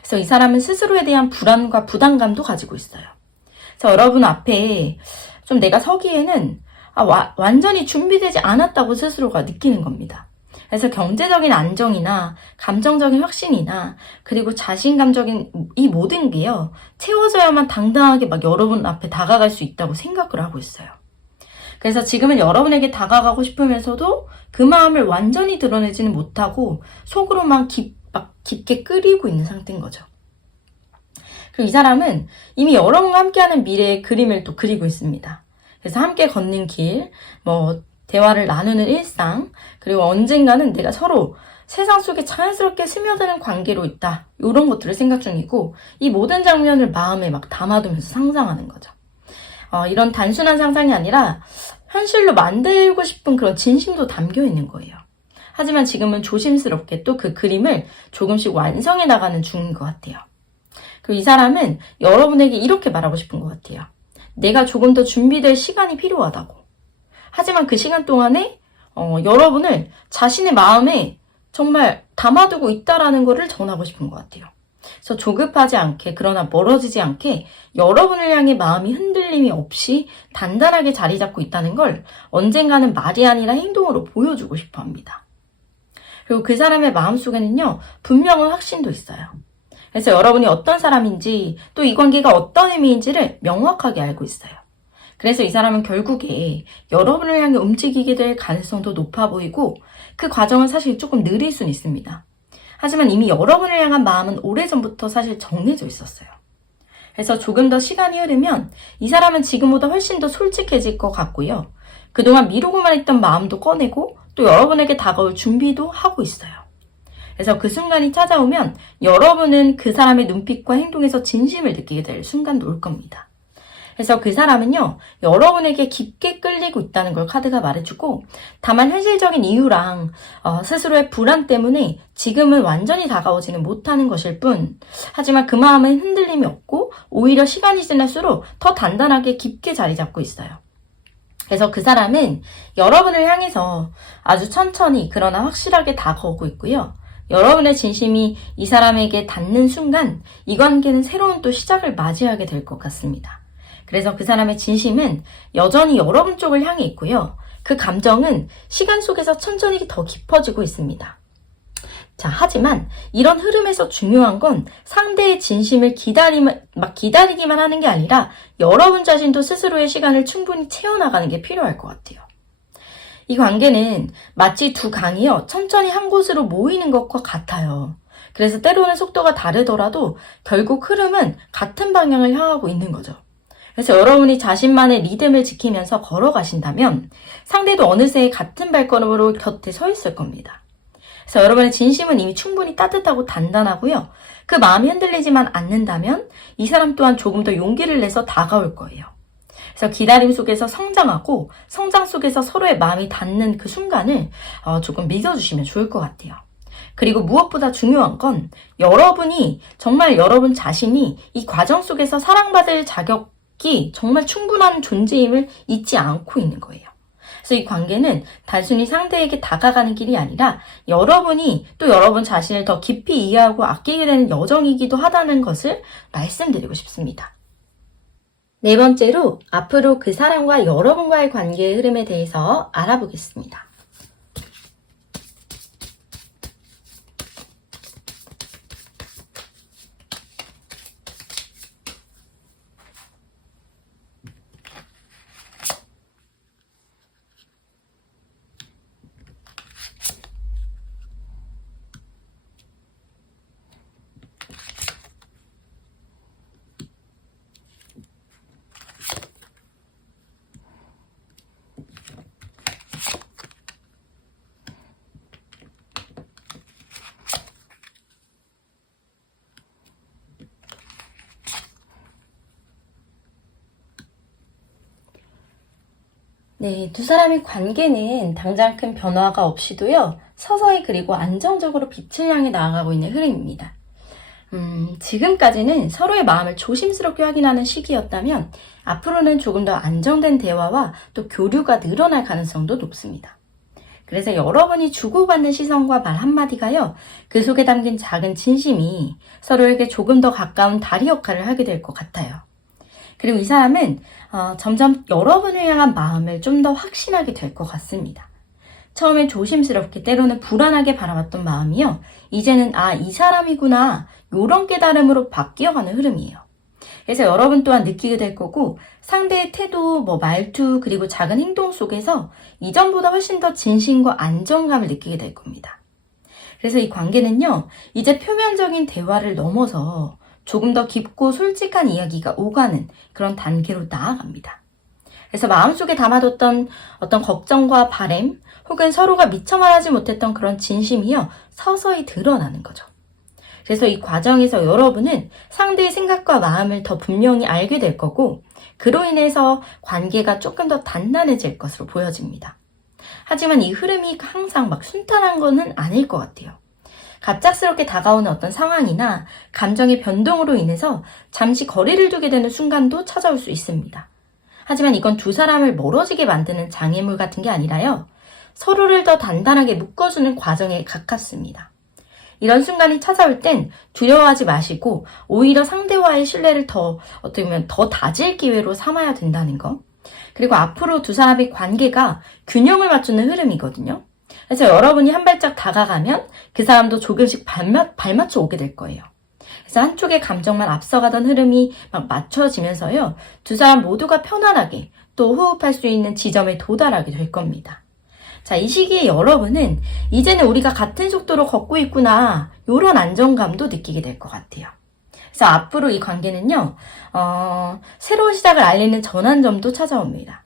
그래서 이 사람은 스스로에 대한 불안과 부담감도 가지고 있어요. 그래서 여러분 앞에 좀 내가 서기에는 완전히 준비되지 않았다고 스스로가 느끼는 겁니다. 그래서 경제적인 안정이나 감정적인 확신이나 그리고 자신감적인 이 모든 게요, 채워져야만 당당하게 막 여러분 앞에 다가갈 수 있다고 생각을 하고 있어요. 그래서 지금은 여러분에게 다가가고 싶으면서도 그 마음을 완전히 드러내지는 못하고 속으로만 깊게 끓이고 있는 상태인 거죠. 그리고 이 사람은 이미 여러분과 함께하는 미래의 그림을 또 그리고 있습니다. 그래서 함께 걷는 길, 대화를 나누는 일상, 그리고 언젠가는 내가 서로 세상 속에 자연스럽게 스며드는 관계로 있다, 이런 것들을 생각 중이고, 이 모든 장면을 마음에 막 담아두면서 상상하는 거죠. 이런 단순한 상상이 아니라 현실로 만들고 싶은 그런 진심도 담겨 있는 거예요. 하지만 지금은 조심스럽게 또 그 그림을 조금씩 완성해 나가는 중인 것 같아요. 그리고 이 사람은 여러분에게 이렇게 말하고 싶은 것 같아요. 내가 조금 더 준비될 시간이 필요하다고. 하지만 그 시간 동안에 여러분을 자신의 마음에 정말 담아두고 있다라는 것을 전하고 싶은 것 같아요. 그래서 조급하지 않게, 그러나 멀어지지 않게 여러분을 향해 마음이 흔들림이 없이 단단하게 자리 잡고 있다는 걸 언젠가는 말이 아니라 행동으로 보여주고 싶어 합니다. 그리고 그 사람의 마음속에는요, 분명한 확신도 있어요. 그래서 여러분이 어떤 사람인지, 또 이 관계가 어떤 의미인지를 명확하게 알고 있어요. 그래서 이 사람은 결국에 여러분을 향해 움직이게 될 가능성도 높아 보이고, 그 과정은 사실 조금 느릴 수는 있습니다. 하지만 이미 여러분을 향한 마음은 오래전부터 사실 정해져 있었어요. 그래서 조금 더 시간이 흐르면 이 사람은 지금보다 훨씬 더 솔직해질 것 같고요. 그동안 미루고만 있던 마음도 꺼내고 또 여러분에게 다가올 준비도 하고 있어요. 그래서 그 순간이 찾아오면 여러분은 그 사람의 눈빛과 행동에서 진심을 느끼게 될 순간도 올 겁니다. 그래서 그 사람은요, 여러분에게 깊게 끌리고 있다는 걸 카드가 말해주고, 다만 현실적인 이유랑 스스로의 불안 때문에 지금은 완전히 다가오지는 못하는 것일 뿐, 하지만 그 마음은 흔들림이 없고 오히려 시간이 지날수록 더 단단하게 깊게 자리 잡고 있어요. 그래서 그 사람은 여러분을 향해서 아주 천천히 그러나 확실하게 다가오고 있고요. 여러분의 진심이 이 사람에게 닿는 순간 이 관계는 새로운 또 시작을 맞이하게 될 것 같습니다. 그래서 그 사람의 진심은 여전히 여러분 쪽을 향해 있고요. 그 감정은 시간 속에서 천천히 더 깊어지고 있습니다. 자, 하지만 이런 흐름에서 중요한 건 상대의 진심을 기다리기만 하는 게 아니라 여러분 자신도 스스로의 시간을 충분히 채워나가는 게 필요할 것 같아요. 이 관계는 마치 두 강이요, 천천히 한 곳으로 모이는 것과 같아요. 그래서 때로는 속도가 다르더라도 결국 흐름은 같은 방향을 향하고 있는 거죠. 그래서 여러분이 자신만의 리듬을 지키면서 걸어가신다면 상대도 어느새 같은 발걸음으로 곁에 서 있을 겁니다. 그래서 여러분의 진심은 이미 충분히 따뜻하고 단단하고요. 그 마음이 흔들리지만 않는다면 이 사람 또한 조금 더 용기를 내서 다가올 거예요. 그래서 기다림 속에서 성장하고 성장 속에서 서로의 마음이 닿는 그 순간을 조금 믿어주시면 좋을 것 같아요. 그리고 무엇보다 중요한 건 여러분이 정말 여러분 자신이 이 과정 속에서 사랑받을 자격이 정말 충분한 존재임을 잊지 않고 있는 거예요. 그래서 이 관계는 단순히 상대에게 다가가는 길이 아니라 여러분이 또 여러분 자신을 더 깊이 이해하고 아끼게 되는 여정이기도 하다는 것을 말씀드리고 싶습니다. 네 번째로 앞으로 그 사람과 여러분과의 관계의 흐름에 대해서 알아보겠습니다. 네, 두 사람의 관계는 당장 큰 변화가 없이도요, 서서히 그리고 안정적으로 빛을 향해 나아가고 있는 흐름입니다. 지금까지는 서로의 마음을 조심스럽게 확인하는 시기였다면 앞으로는 조금 더 안정된 대화와 또 교류가 늘어날 가능성도 높습니다. 그래서 여러분이 주고받는 시선과 말 한마디가요, 그 속에 담긴 작은 진심이 서로에게 조금 더 가까운 다리 역할을 하게 될 것 같아요. 그리고 이 사람은 점점 여러분을 향한 마음을 좀 더 확신하게 될 것 같습니다. 처음엔 조심스럽게 때로는 불안하게 바라봤던 마음이요, 이제는 이 사람이구나, 이런 깨달음으로 바뀌어가는 흐름이에요. 그래서 여러분 또한 느끼게 될 거고 상대의 태도, 말투, 그리고 작은 행동 속에서 이전보다 훨씬 더 진심과 안정감을 느끼게 될 겁니다. 그래서 이 관계는요, 이제 표면적인 대화를 넘어서 조금 더 깊고 솔직한 이야기가 오가는 그런 단계로 나아갑니다. 그래서 마음속에 담아뒀던 어떤 걱정과 바램, 혹은 서로가 미처 말하지 못했던 그런 진심이요, 서서히 드러나는 거죠. 그래서 이 과정에서 여러분은 상대의 생각과 마음을 더 분명히 알게 될 거고, 그로 인해서 관계가 조금 더 단단해질 것으로 보여집니다. 하지만 이 흐름이 항상 순탄한 거는 아닐 것 같아요. 갑작스럽게 다가오는 어떤 상황이나 감정의 변동으로 인해서 잠시 거리를 두게 되는 순간도 찾아올 수 있습니다. 하지만 이건 두 사람을 멀어지게 만드는 장애물 같은 게 아니라요, 서로를 더 단단하게 묶어주는 과정에 가깝습니다. 이런 순간이 찾아올 땐 두려워하지 마시고 오히려 상대와의 신뢰를 어떻게 보면 더 다질 기회로 삼아야 된다는 거. 그리고 앞으로 두 사람의 관계가 균형을 맞추는 흐름이거든요. 그래서 여러분이 한 발짝 다가가면 그 사람도 조금씩 발맞춰 오게 될 거예요. 그래서 한쪽의 감정만 앞서가던 흐름이 맞춰지면서요, 두 사람 모두가 편안하게 또 호흡할 수 있는 지점에 도달하게 될 겁니다. 자, 이 시기에 여러분은 이제는 우리가 같은 속도로 걷고 있구나, 이런 안정감도 느끼게 될 것 같아요. 그래서 앞으로 이 관계는요, 새로운 시작을 알리는 전환점도 찾아옵니다.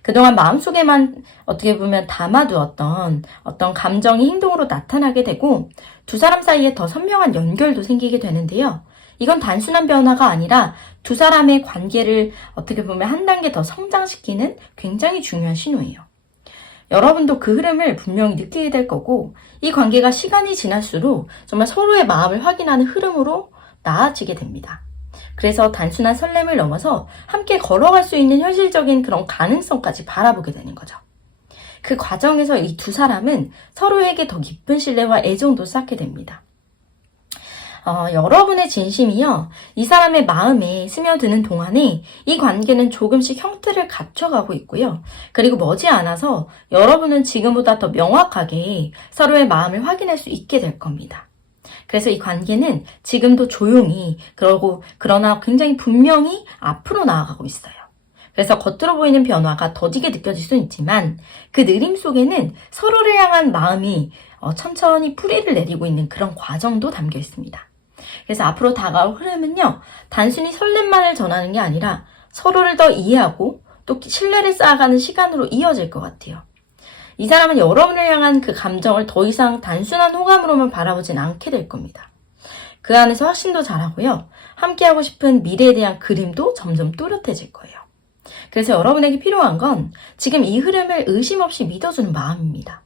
그동안 마음속에만 어떻게 보면 담아두었던 어떤 감정이 행동으로 나타나게 되고 두 사람 사이에 더 선명한 연결도 생기게 되는데요. 이건 단순한 변화가 아니라 두 사람의 관계를 어떻게 보면 한 단계 더 성장시키는 굉장히 중요한 신호예요. 여러분도 그 흐름을 분명히 느끼게 될 거고, 이 관계가 시간이 지날수록 정말 서로의 마음을 확인하는 흐름으로 나아지게 됩니다. 그래서 단순한 설렘을 넘어서 함께 걸어갈 수 있는 현실적인 그런 가능성까지 바라보게 되는 거죠. 그 과정에서 이 두 사람은 서로에게 더 깊은 신뢰와 애정도 쌓게 됩니다. 여러분의 진심이요, 이 사람의 마음에 스며드는 동안에 이 관계는 조금씩 형태를 갖춰가고 있고요. 그리고 머지않아서 여러분은 지금보다 더 명확하게 서로의 마음을 확인할 수 있게 될 겁니다. 그래서 이 관계는 지금도 조용히, 그러나 굉장히 분명히 앞으로 나아가고 있어요. 그래서 겉으로 보이는 변화가 더디게 느껴질 수는 있지만 그 느림 속에는 서로를 향한 마음이 천천히 뿌리를 내리고 있는 그런 과정도 담겨 있습니다. 그래서 앞으로 다가올 흐름은요, 단순히 설렘만을 전하는 게 아니라 서로를 더 이해하고 또 신뢰를 쌓아가는 시간으로 이어질 것 같아요. 이 사람은 여러분을 향한 그 감정을 더 이상 단순한 호감으로만 바라보진 않게 될 겁니다. 그 안에서 확신도 잘하고요, 함께하고 싶은 미래에 대한 그림도 점점 또렷해질 거예요. 그래서 여러분에게 필요한 건 지금 이 흐름을 의심 없이 믿어주는 마음입니다.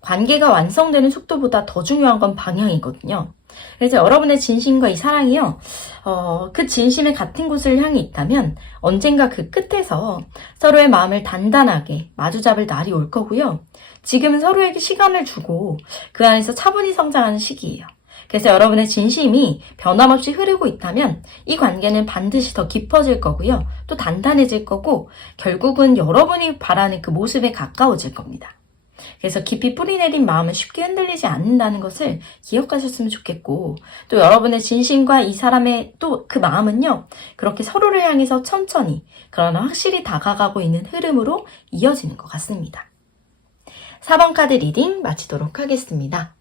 관계가 완성되는 속도보다 더 중요한 건 방향이거든요. 그래서 여러분의 진심과 이 사랑이요, 그 진심의 같은 곳을 향해 있다면 언젠가 그 끝에서 서로의 마음을 단단하게 마주잡을 날이 올 거고요. 지금은 서로에게 시간을 주고 그 안에서 차분히 성장하는 시기예요. 그래서 여러분의 진심이 변함없이 흐르고 있다면 이 관계는 반드시 더 깊어질 거고요. 또 단단해질 거고 결국은 여러분이 바라는 그 모습에 가까워질 겁니다. 그래서 깊이 뿌리내린 마음은 쉽게 흔들리지 않는다는 것을 기억하셨으면 좋겠고, 또 여러분의 진심과 이 사람의 또 그 마음은요, 그렇게 서로를 향해서 천천히 그러나 확실히 다가가고 있는 흐름으로 이어지는 것 같습니다. 4번 카드 리딩 마치도록 하겠습니다.